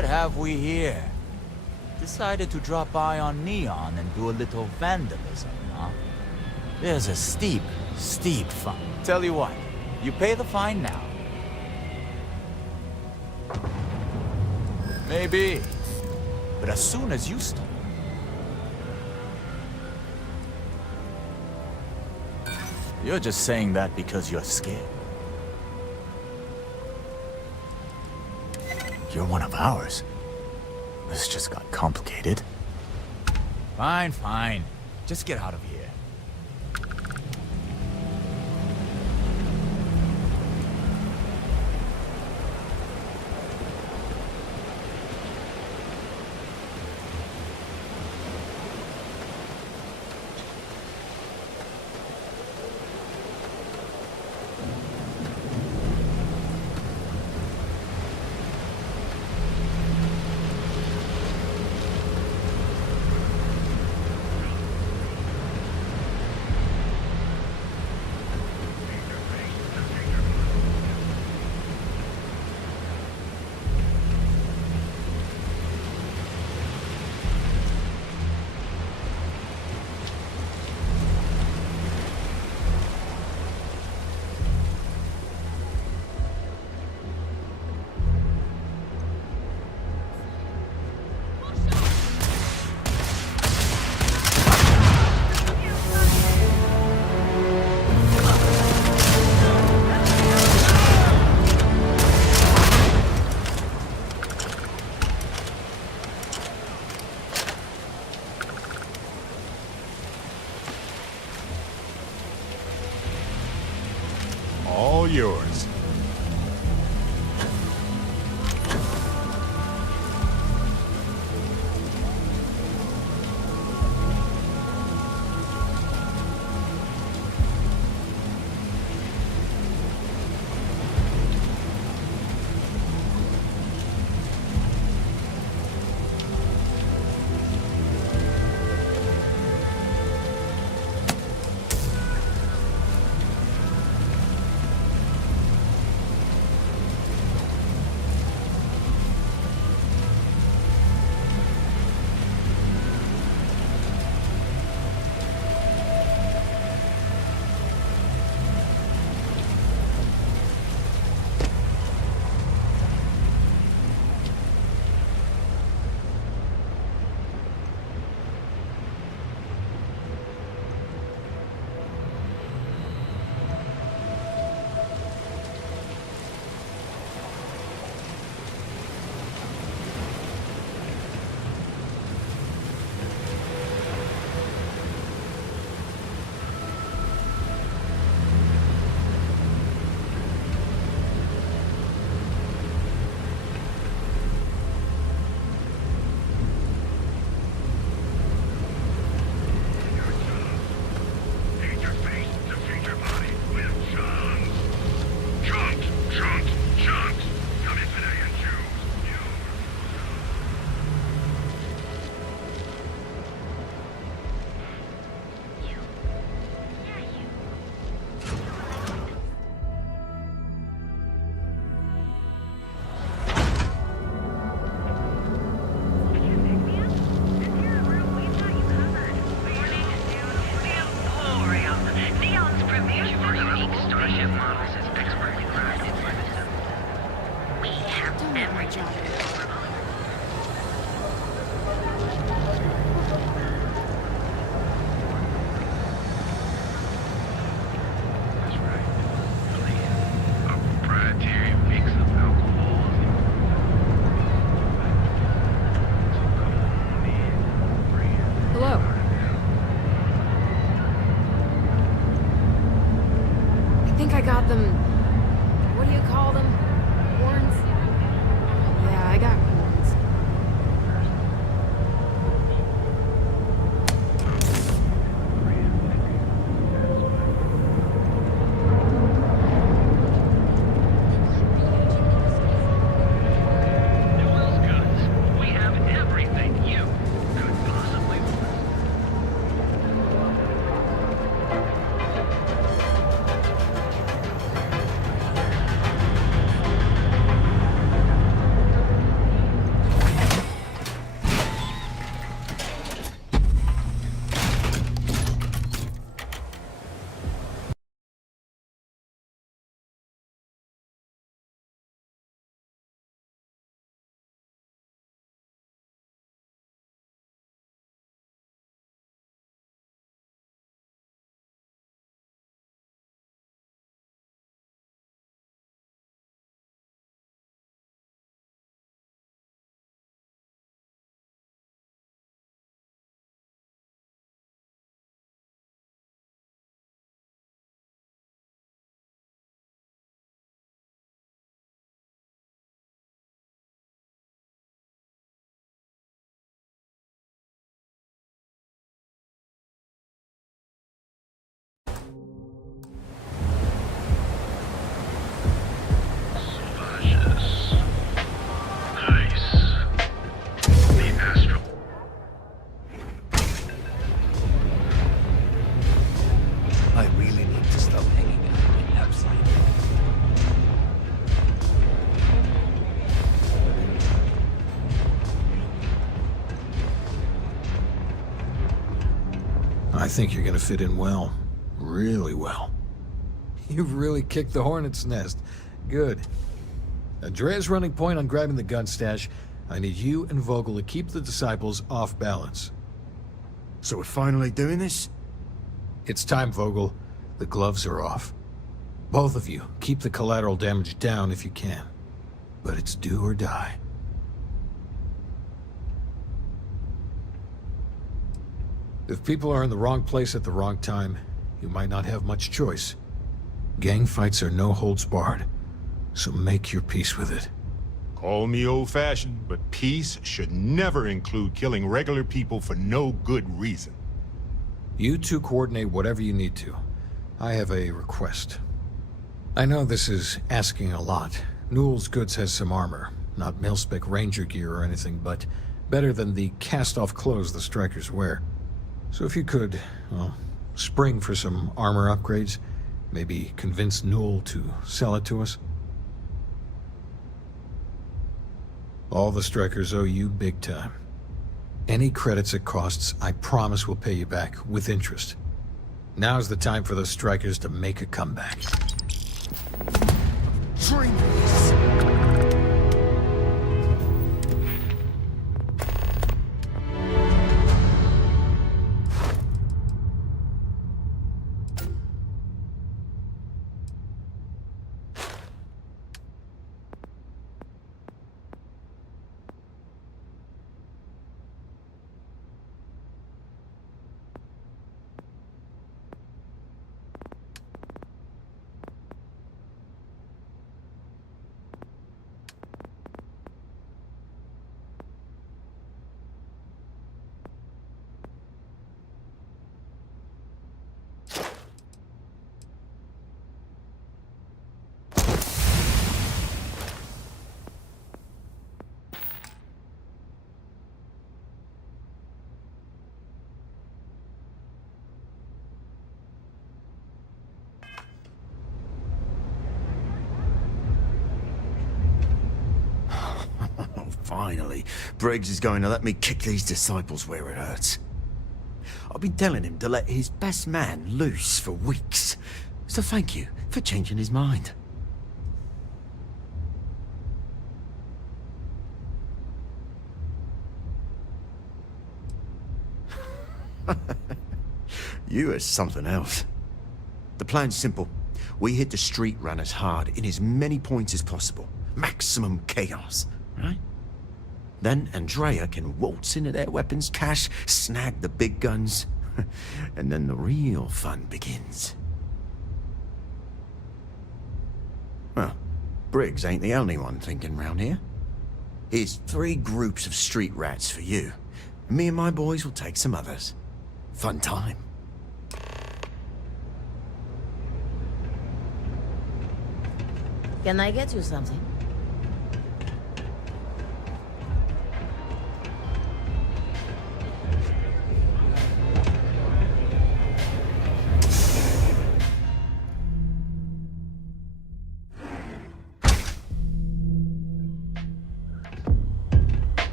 What have we here? Decided to drop by on Neon and do a little vandalism, huh? There's a steep fine. Tell you what, you pay the fine now. Maybe. But as soon as you stop... You're just saying that because you're scared. You're one of ours. This just got complicated. Fine. Just get out of here. All yours. I really need to stop hanging out in outside. I think you're gonna fit in well. Really well. You've really kicked the hornet's nest. Good. Andrea's running point on grabbing the gun stash. I need you and Vogel to keep the disciples off balance. So we're finally doing this? It's time, Vogel. The gloves are off. Both of you, keep the collateral damage down if you can. But it's do or die. If people are in the wrong place at the wrong time, you might not have much choice. Gang fights are no holds barred, so make your peace with it. Call me old-fashioned, but peace should never include killing regular people for no good reason. You two coordinate whatever you need to. I have a request. I know this is asking a lot. Newell's Goods has some armor. Not mil-spec ranger gear or anything, but better than the cast-off clothes the strikers wear. So if you could, well, spring for some armor upgrades, maybe convince Newell to sell it to us. All the strikers owe you big time. Any credits it costs, I promise we'll pay you back, with interest. Now's the time for those strikers to make a comeback. Dreamers! Finally, Briggs is going to let me kick these disciples where it hurts. I've been telling him to let his best man loose for weeks. So thank you for changing his mind. You are something else. The plan's simple. We hit the street runners hard in as many points as possible. Maximum chaos, right? Then Andrea can waltz into their weapons cache, snag the big guns, and then the real fun begins. Well, Briggs ain't the only one thinking round here. Here's 3 groups of street rats for you. Me and my boys will take some others. Fun time. Can I get you something?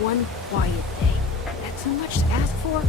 One quiet day. That's too much to ask for?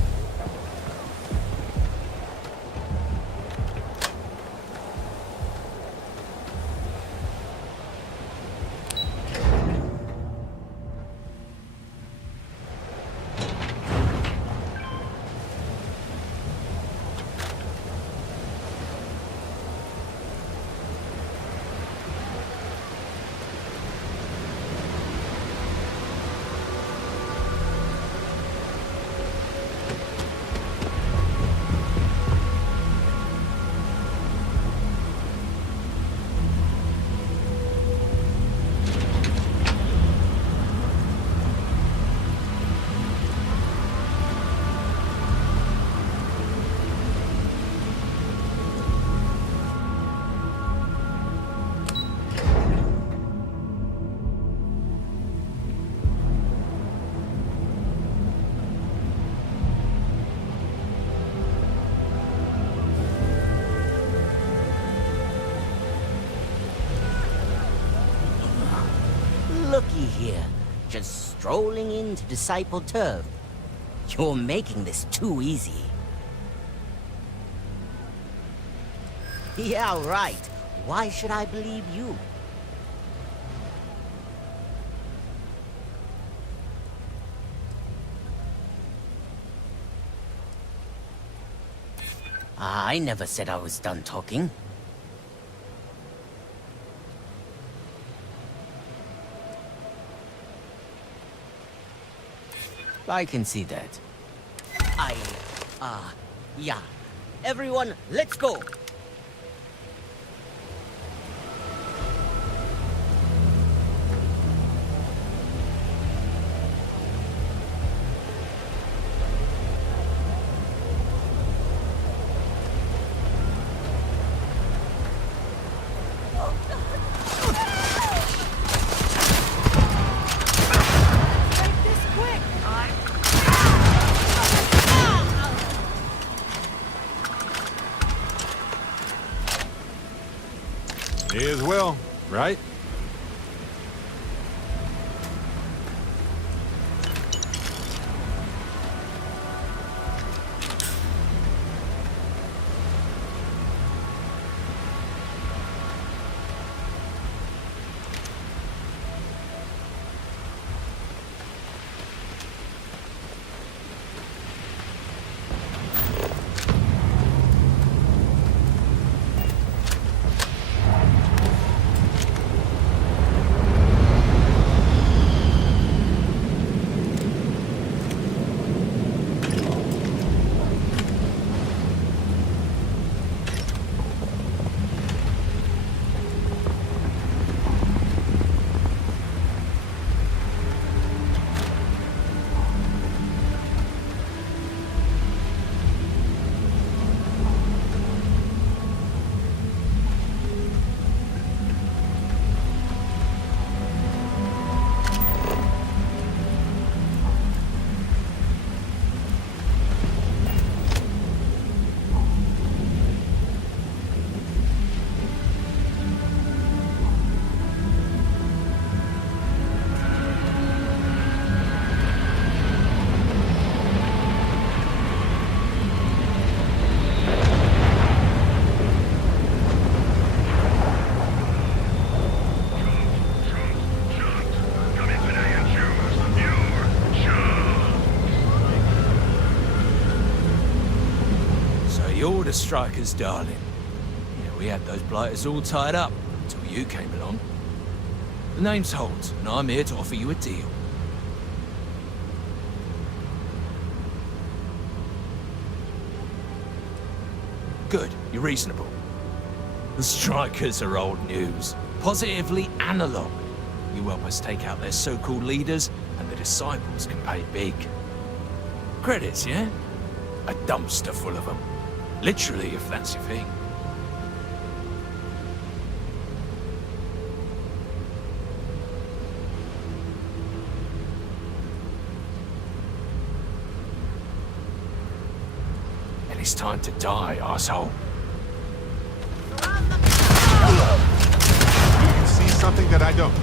rookie here, just strolling in to disciple turf. You're making this too easy. Yeah, right. Why should I believe you? I never said I was done talking. I can see that. Yeah. Everyone, let's go! May as well, right? You're the strikers, darling. Yeah, we had those blighters all tied up until you came along. The name's Holt, and I'm here to offer you a deal. Good, you're reasonable. The strikers are old news, positively analog. You help us take out their so-called leaders, and the disciples can pay big. Credits, yeah? A dumpster full of them. Literally, if that's your thing. And it's time to die, asshole. You can see something that I don't.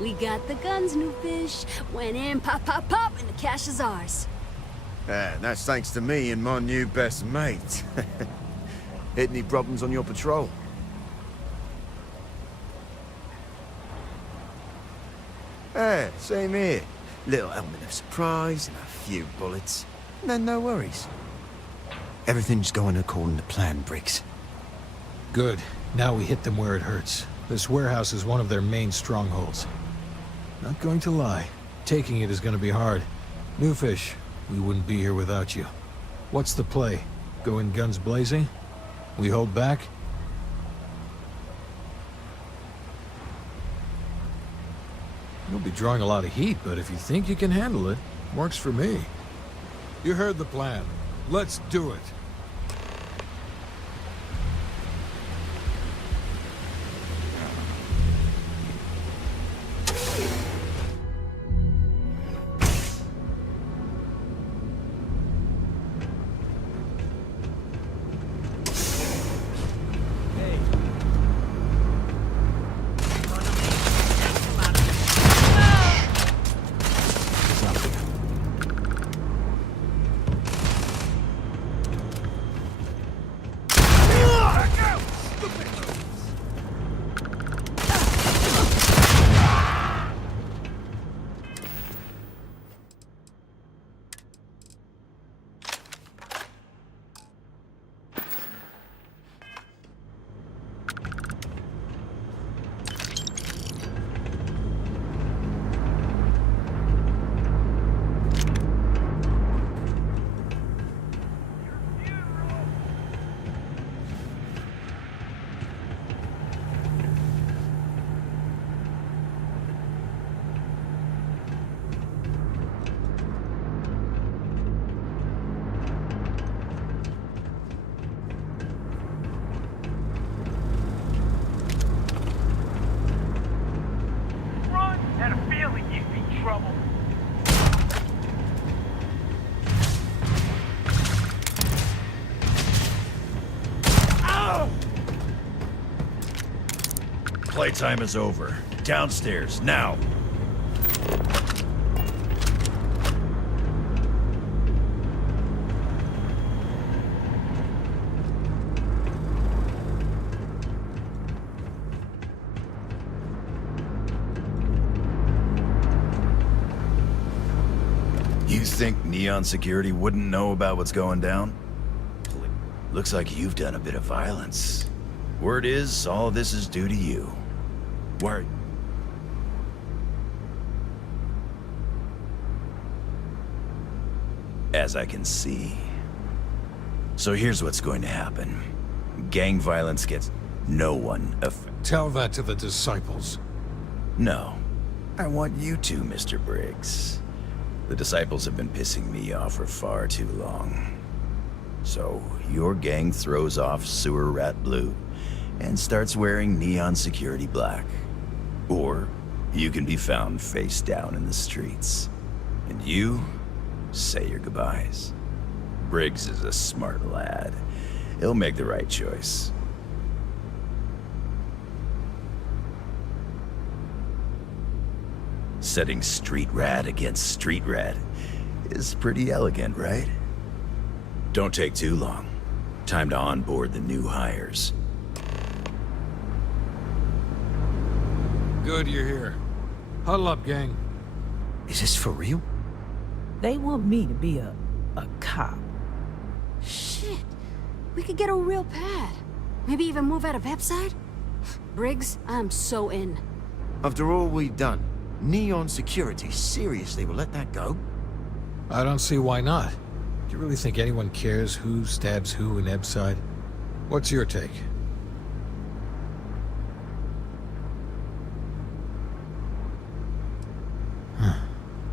We got the guns, new fish. Went in, pop, pop, pop, and the cash is ours. That's thanks to me and my new best mate. Hit any problems on your patrol? Same here. Little element of surprise and a few bullets. And then no worries. Everything's going according to plan, Briggs. Good. Now we hit them where it hurts. This warehouse is one of their main strongholds. Not going to lie. Taking it is going to be hard. New fish, we wouldn't be here without you. What's the play? Go in guns blazing? We hold back? You'll be drawing a lot of heat, but if you think you can handle it, works for me. You heard the plan. Let's do it. Playtime is over. Downstairs, now! You think Neon Security wouldn't know about what's going down? Looks like you've done a bit of violence. Word is, all this is due to you. Word. As I can see. So here's what's going to happen. Gang violence gets no one affected. Tell that to the disciples. No. I want you to, Mr. Briggs. The disciples have been pissing me off for far too long. So, your gang throws off Sewer Rat Blue and starts wearing Neon Security Black. Or, you can be found face down in the streets. And you say your goodbyes. Briggs is a smart lad. He'll make the right choice. Setting street rat against street rat is pretty elegant, right? Don't take too long. Time to onboard the new hires. Good you're here. Huddle up, gang. Is this for real? They want me to be a cop. Shit. We could get a real pad. Maybe even move out of Epside? Briggs, I'm so in. After all we've done, Neon Security seriously will let that go? I don't see why not. Do you really think anyone cares who stabs who in Epside? What's your take?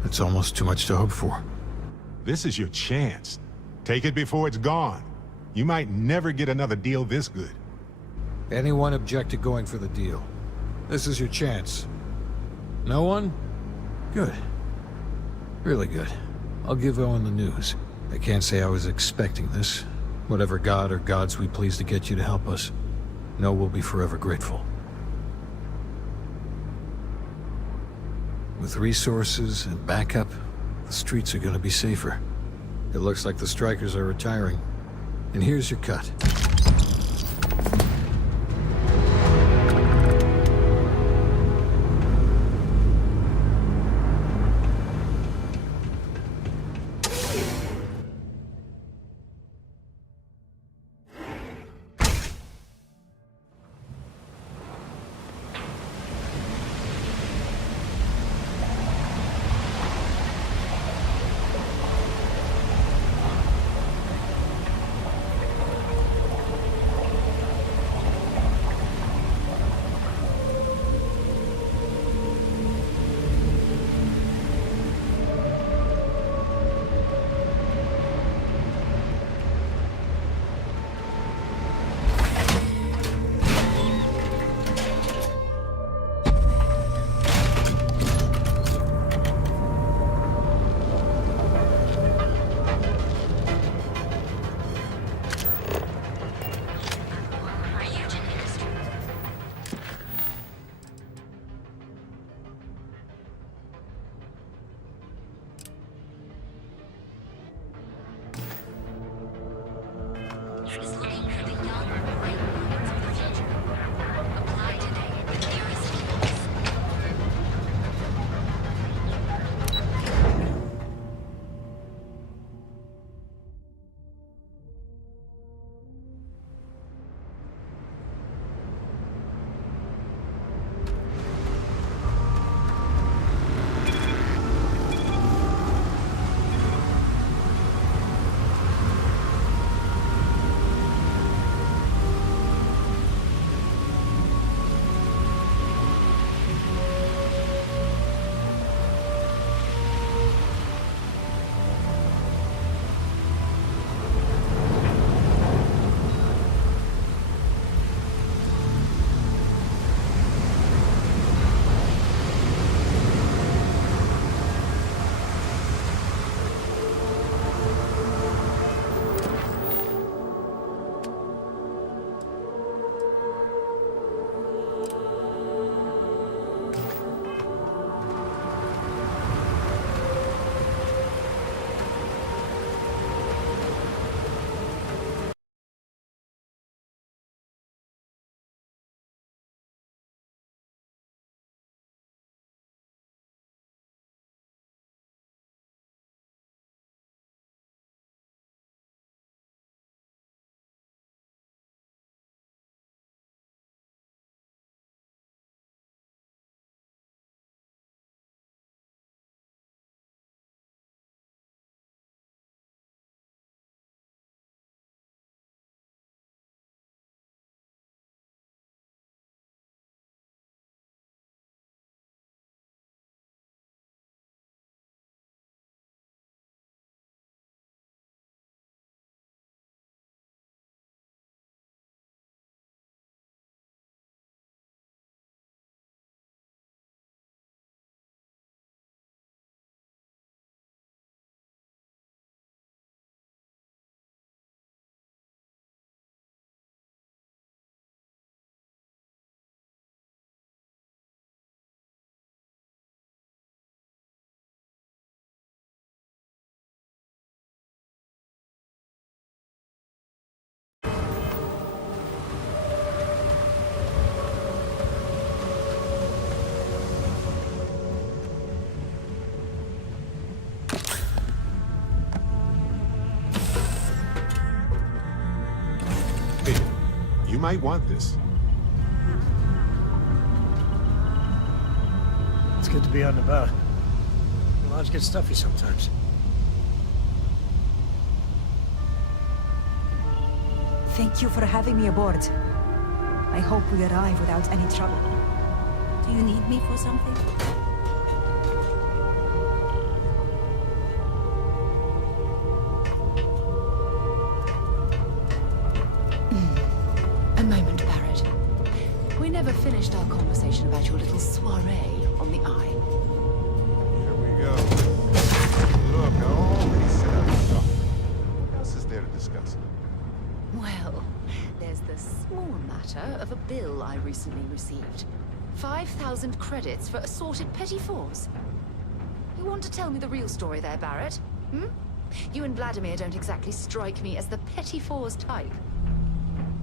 It's almost too much to hope for. This is your chance. Take it before it's gone. You might never get another deal this good. Anyone object to going for the deal? This is your chance. No one? Good. Really good. I'll give Owen the news. I can't say I was expecting this. Whatever god or gods we please to get you to help us, know we'll be forever grateful. With resources and backup, the streets are gonna be safer. It looks like the strikers are retiring. And here's your cut. You might want this. It's good to be out and about. The lodge gets stuffy sometimes. Thank you for having me aboard. I hope we arrive without any trouble. Do you need me for something? A moment, Barrett. We never finished our conversation about your little soiree on the Eye. Here we go. Look, I already set up shop. What else is there to discuss? Well, there's the small matter of a bill I recently received. 5,000 credits for assorted petty fours. you want to tell me the real story there, Barrett? Hmm? You and Vladimir don't exactly strike me as the petty fours type.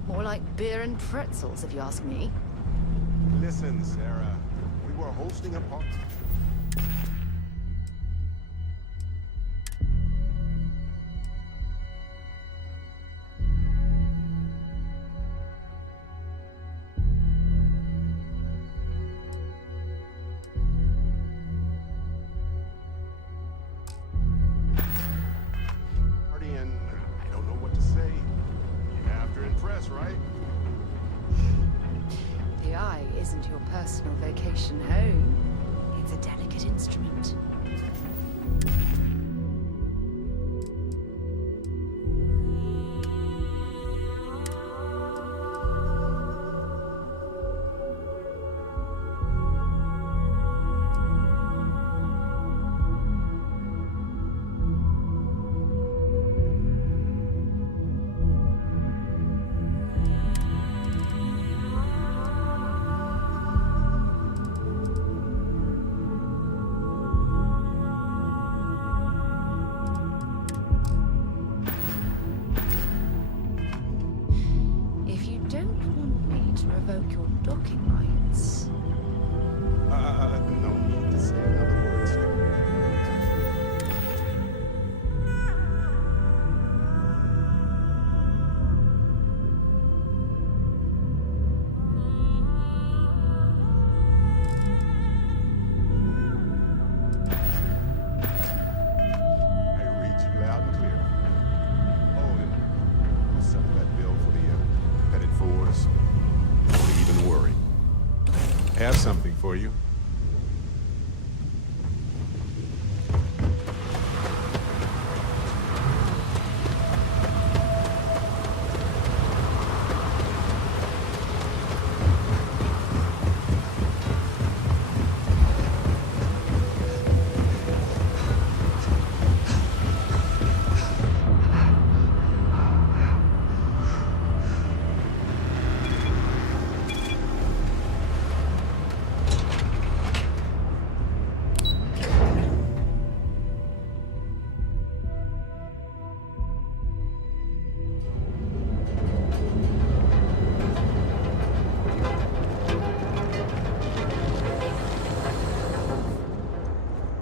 More like beer and pretzels, if you ask me. Listen, Sarah. We were hosting a party. And I don't know what to say. You have to impress, right? The eye isn't your personal vacation home. It's a delicate instrument. If you don't want me to revoke your docking rights... No need to say another word, sir. I read you loud and clear. Oh, and I'll settle that bill for the petted fours. Don't even worry. I have something for you.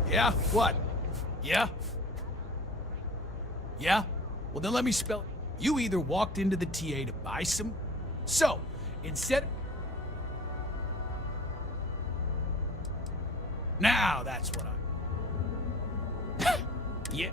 Yeah? What? Yeah? Yeah? Well, then let me spell it. You either walked into the TA to buy some... So, instead... Now that's what I... Yeah.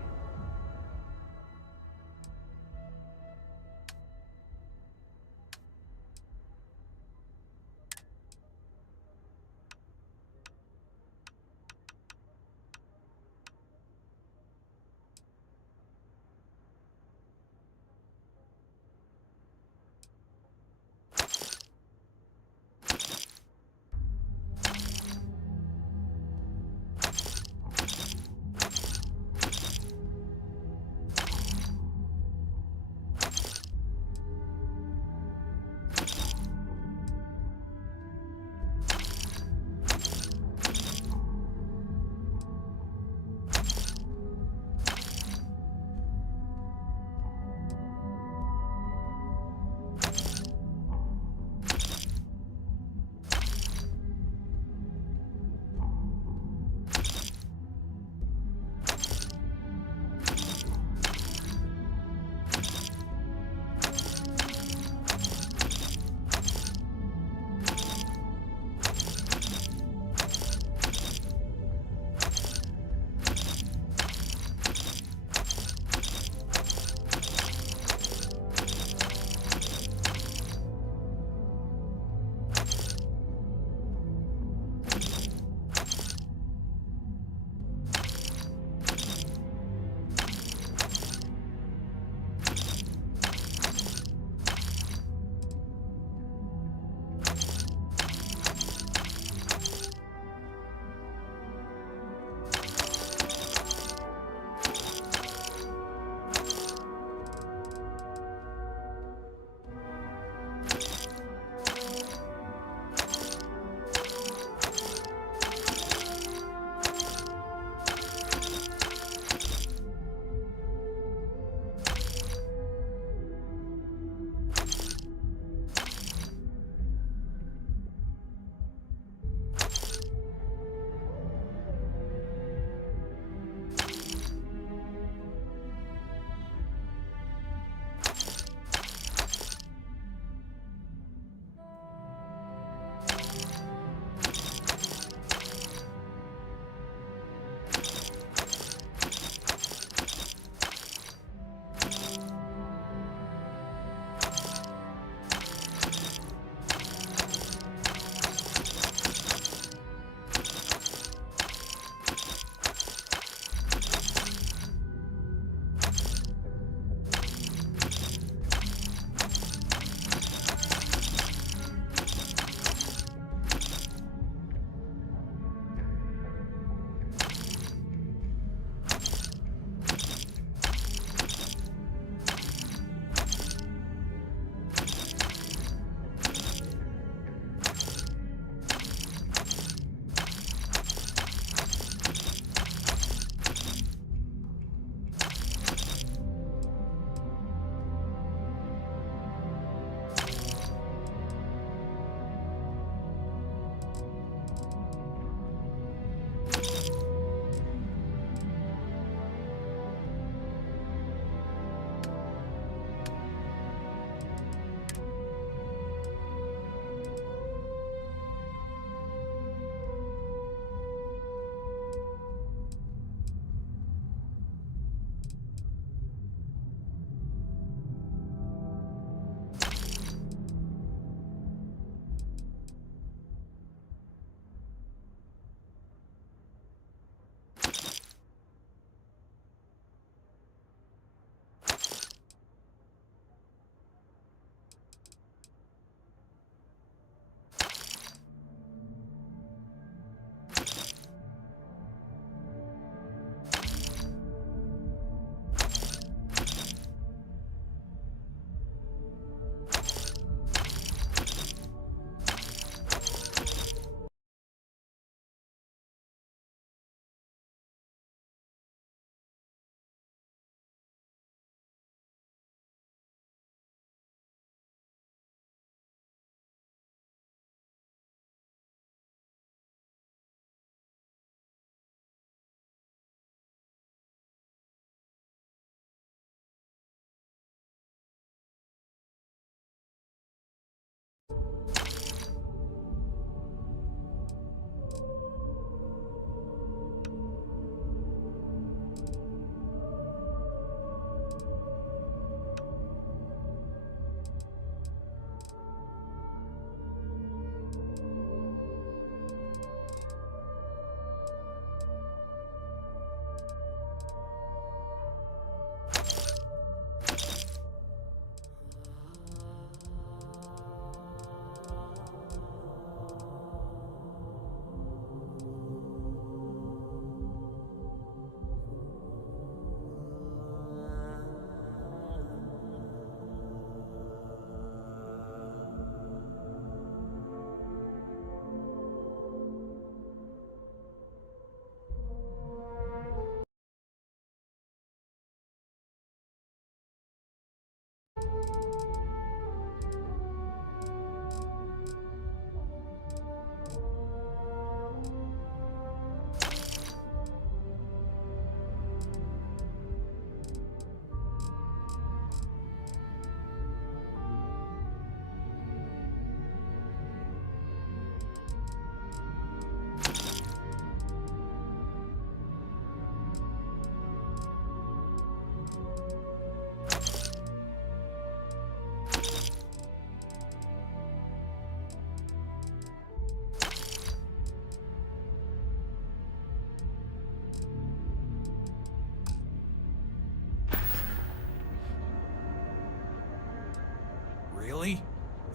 Really?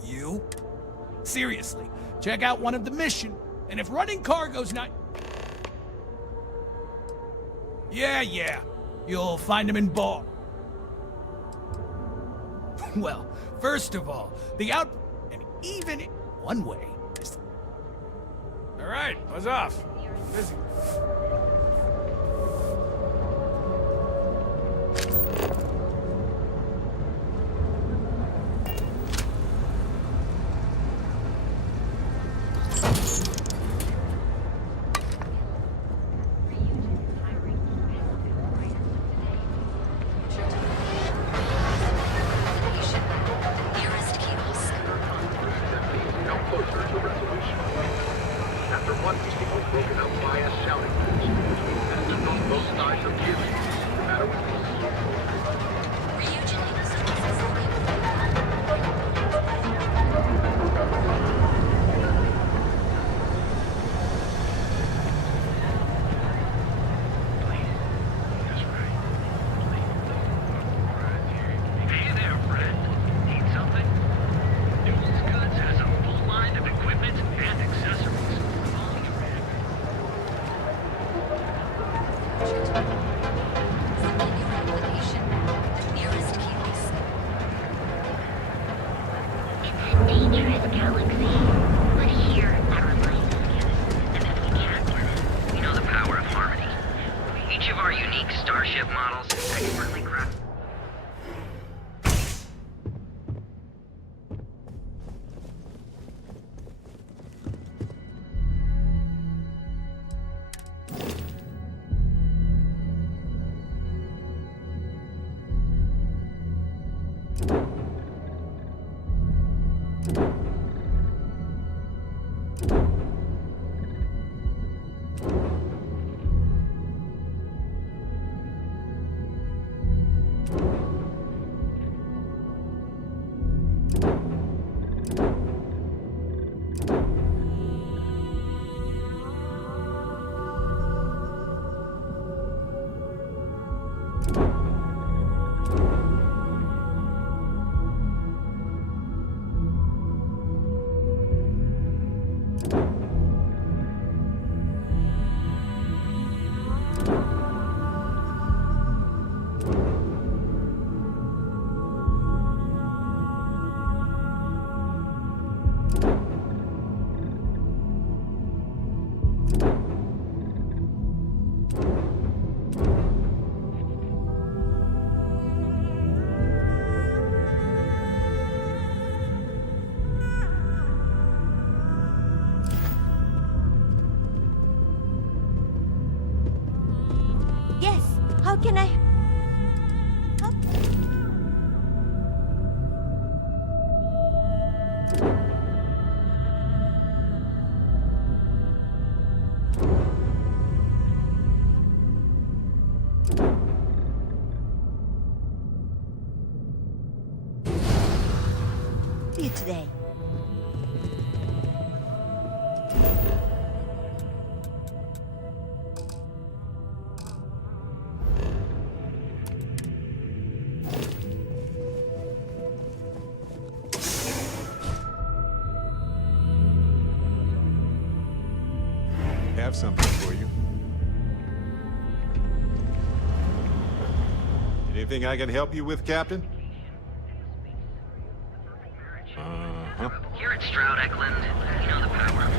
You? Seriously, check out one of the mission, and if running cargo's not... Yeah, you'll find them in bar. Well, first of all, the out... and even one way is... All right, buzz off. Busy. Nearest kiosk. Now closer to resolution. After one meeting was broken up by a shouting match between citizens on both sides of the issue, no matter what. Ryujin Industries is looking Hey there, friend. Need something? Newell's Goods has a full line of equipment and accessories. All you Submit your application now. The nearest kiosk. It's a dangerous galaxy. But here, our minds get it. And if we can't get it, we know the power of harmony. Each of our unique starship models is expertly crafted. Yes, how can I... help? See you today. Have something for you. Anything I can help you with, Captain? Here at Stroud Eklund, we know the power of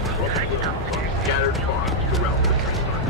Scattered farms throughout the Starfield.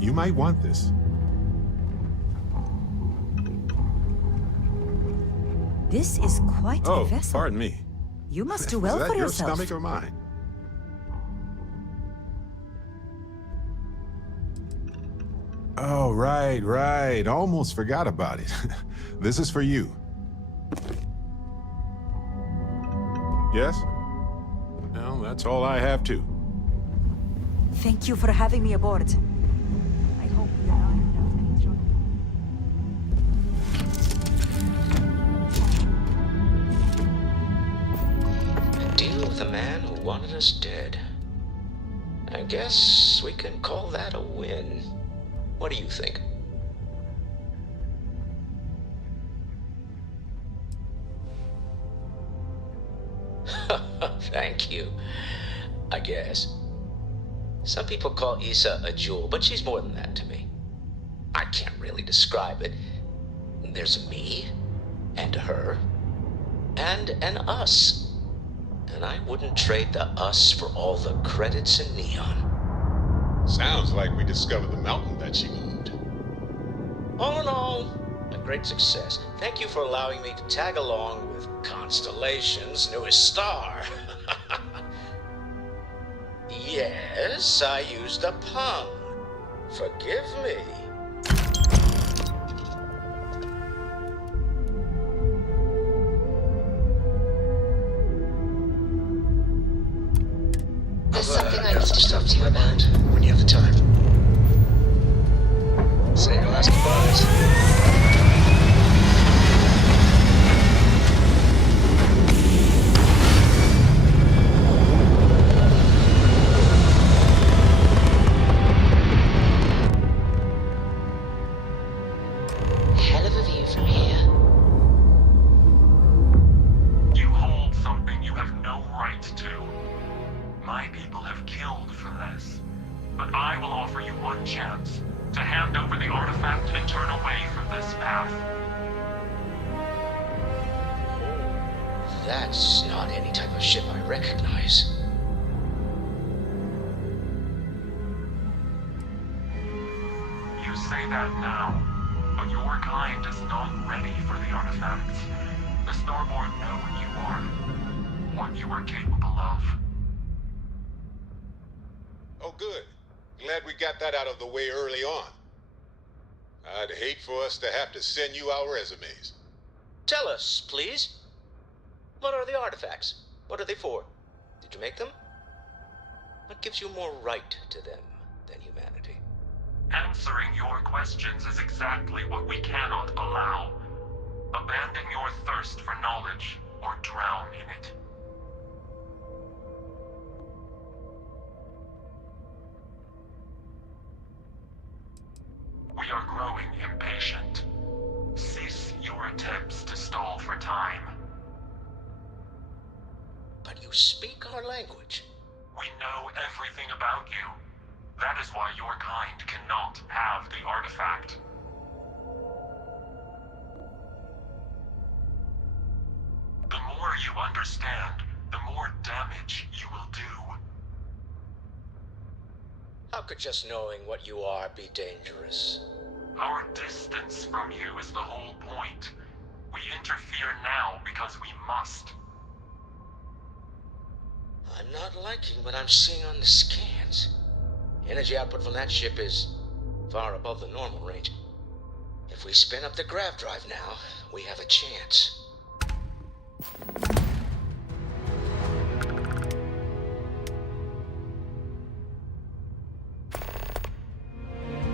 You might want this. This is quite a Oh, vessel. pardon me. You must do Was well that for your yourself. stomach or mine? Oh, right. Almost forgot about it. This is for you. Yes? Well, that's all I have too. Thank you for having me aboard. I hope we arrive without any trouble. A deal with a man who wanted us dead. I guess we can call that a win. What do you think? Thank you. I guess. Some people call Issa a jewel, but she's more than that to me. I can't really describe it. There's a me, and a her, and an us. And I wouldn't trade the us for all the credits in Neon. Sounds like we discovered the mountain that she moved. All in all, a great success. Thank you for allowing me to tag along with Constellation's newest star. Yes, I used a pun. Forgive me. There's something I got need some to stuff talk to in you my about. mind when you have the time. Say your last goodbyes. Hell of a view from here. You hold something you have no right to. My people have killed for this. But I will offer you one chance to hand over the artifact and turn away from this path. That's not any type of ship I recognize. You say that now, but your kind is not ready for the artifacts. The Starborn know what you are capable of. Oh, good. Glad we got that out of the way early on. I'd hate for us to have to send you our resumes. Tell us, please. What are the artifacts? What are they for? Did you make them? What gives you more right to them than humanity? Answering your questions is exactly what we cannot allow. Abandon your thirst for knowledge, or drown in it. We are growing impatient. Cease your attempts to stall for time. But you speak our language. We know everything about you. That is why your kind cannot have the artifact. The more you understand, the more damage you will do. How could just knowing what you are be dangerous? Our distance from you is the whole point. We interfere now because we must. I'm not liking what I'm seeing on the scans. Energy output from that ship is far above the normal range. If we spin up the grav drive now, we have a chance.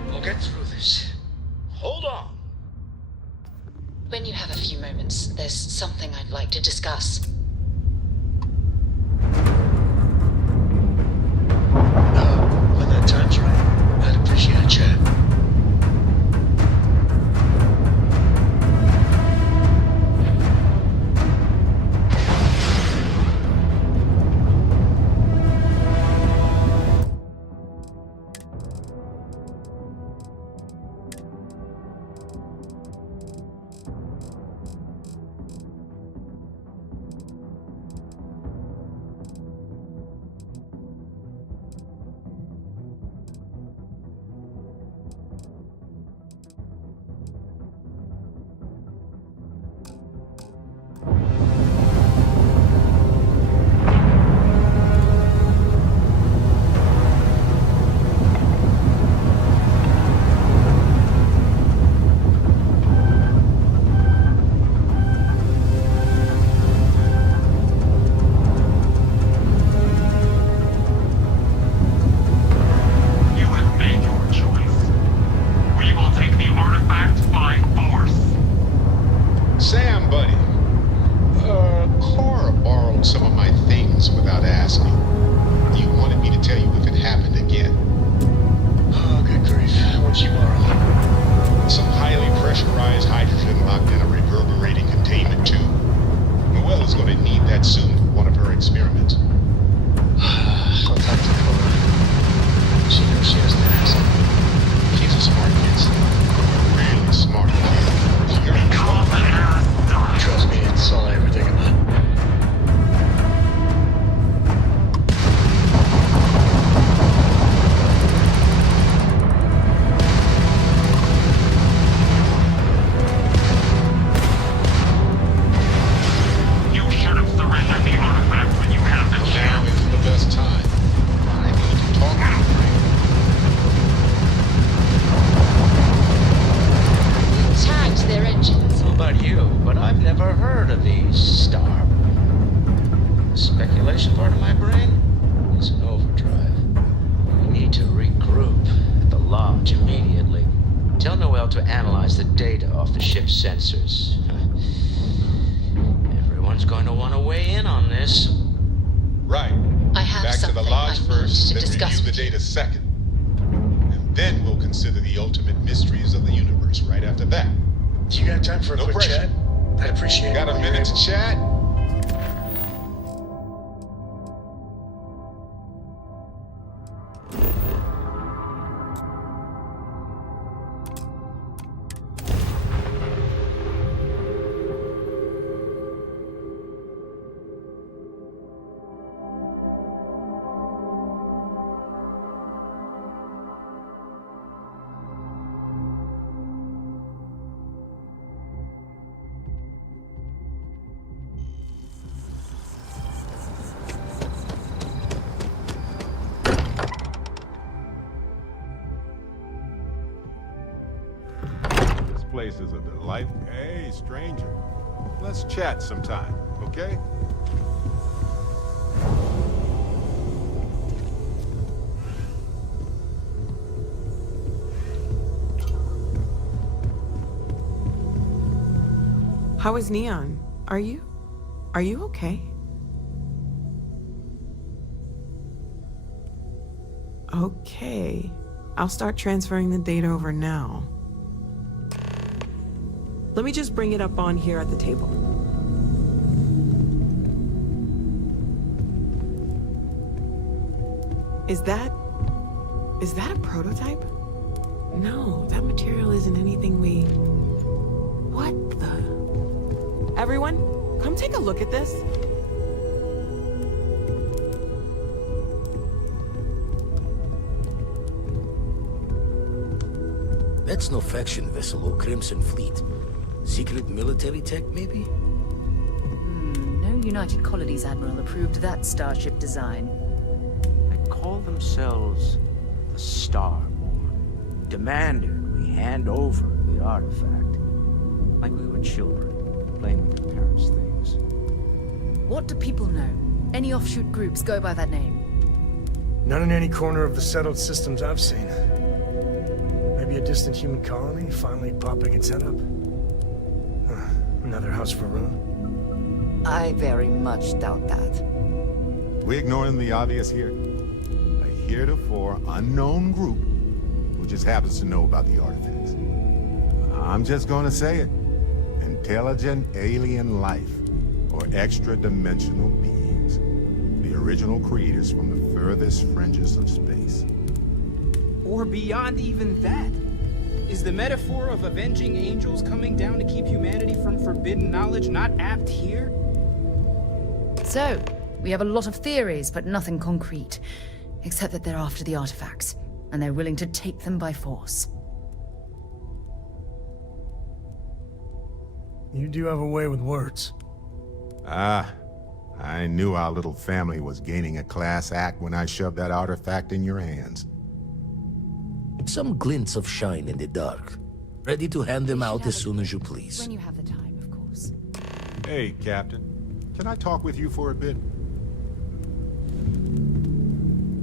We'll get through this. Hold on. When you have a few moments, there's something I'd like to discuss. When that time's right, I'd appreciate a chat. doing, buddy? Cora borrowed some of my things without asking. You wanted me to tell you if it happened again. Oh, good grief. What'd she borrow? Some highly pressurized hydrogen locked in a reverberating containment tube. Noelle is going to need that soon for one of her experiments. I'll talk to Cora. She knows she has to ask. She's a smart kid still. Really smart kid. You're in trouble. Trust me, it's all I ever think about. You should have surrendered the artifact when you had the Now chance. isn't the best time. I need to talk to you. Tagged their engines. I don't know about you, but I've never heard of these Star. The speculation part of my brain is in overdrive. We need to regroup at the lodge immediately. Tell Noelle to analyze the data off the ship's sensors. Everyone's going to want to weigh in on this. Right. I have Back to the something lodge I need first, to then discuss review the data second. And then we'll consider the ultimate mysteries of the universe right after that. You got time for a No quick pressure. chat? I'd appreciate it. Got a while you're minute able. to chat? This place is a delight. Hey, stranger. Let's chat sometime, okay? How is Neon? Are you okay? Okay. I'll start transferring the data over now. Let me just bring it up on here at the table. Is that a prototype? No, that material isn't anything we... What the... Everyone, come take a look at this. That's no faction vessel or Crimson Fleet. Secret military tech, maybe? No United Colonies Admiral approved that starship design. They call themselves the Starborn. Demanded we hand over the artifact. Like we were children, playing with their parents' things. What do people know? Any offshoot groups go by that name? Not in any corner of the settled systems I've seen. Maybe a distant human colony finally popping its head up. Another house for Rune. I very much doubt that. We ignoring the obvious here? A heretofore unknown group who just happens to know about the artifacts. I'm just gonna say it. Intelligent alien life, or extra-dimensional beings. The original creators from the furthest fringes of space. Or beyond even that. Is the metaphor of avenging angels coming down to keep humanity from forbidden knowledge not apt here? So, we have a lot of theories, but nothing concrete. Except that they're after the artifacts, and they're willing to take them by force. You do have a way with words. Ah, I knew our little family was gaining a class act when I shoved that artifact in your hands. Some glints of shine in the dark. Ready to hand them out as soon as you please. When you have the time, of course. Hey, Captain. Can I talk with you for a bit?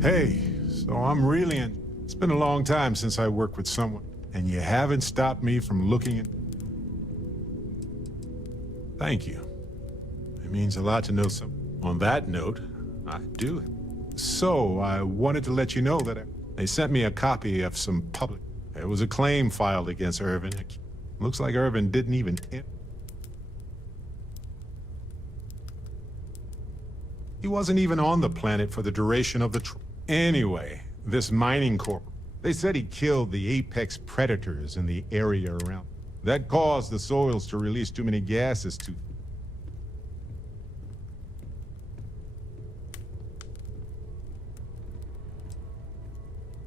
Hey, so I'm really in... It's been a long time since I worked with someone, and you haven't stopped me from looking at... Thank you. It means a lot to know some. On that note, I do. So, I wanted to let you know that they sent me a copy of some public... There was a claim filed against Irvin. Looks like Irvin didn't even... He wasn't even on the planet for the duration of the Anyway, this mining corp... They said he killed the apex predators in the area around. That caused the soils to release too many gases to...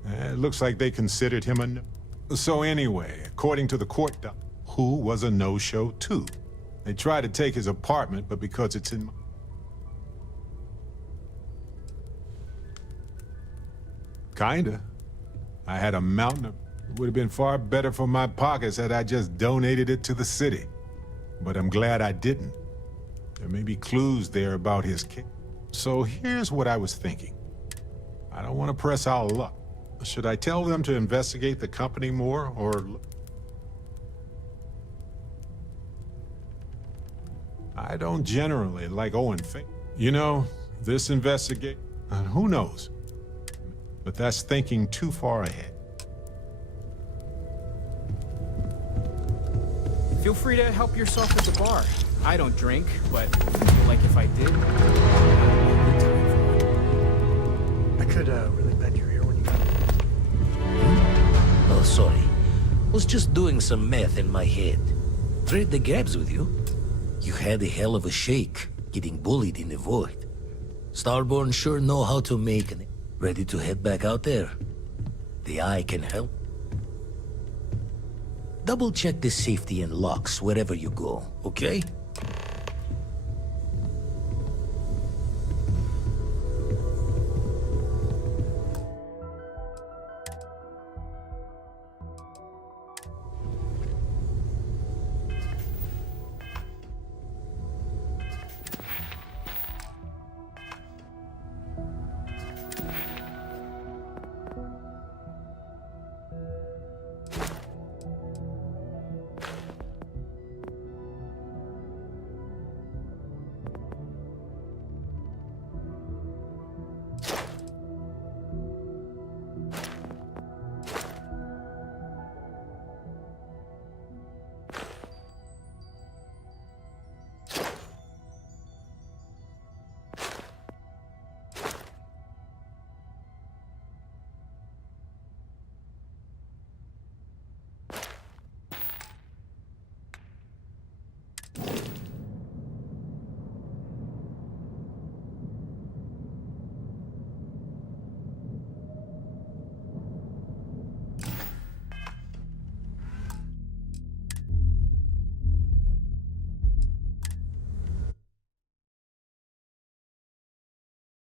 It looks like they considered him a... So anyway, according to the court doc, Who was a no-show too. They tried to take his apartment, but because it's in... Kinda. I had a mountain of... It would have been far better for my pockets had I just donated it to the city. But I'm glad I didn't. There may be clues there about his case. So here's what I was thinking. I don't want to press our luck. Should I tell them to investigate the company more, or... I don't generally like Owen Fink. You know, this investigate... who knows? But that's thinking too far ahead. Feel free to help yourself at the bar. I don't drink, but I feel like if I did, I could really bend your ear when you got it. Oh, sorry. Was just doing some math in my head. Trade the gaps with you. You had a hell of a shake, getting bullied in the void. Starborn sure know how to make an... Ready to head back out there? The eye can help. Double check the safety and locks wherever you go, okay?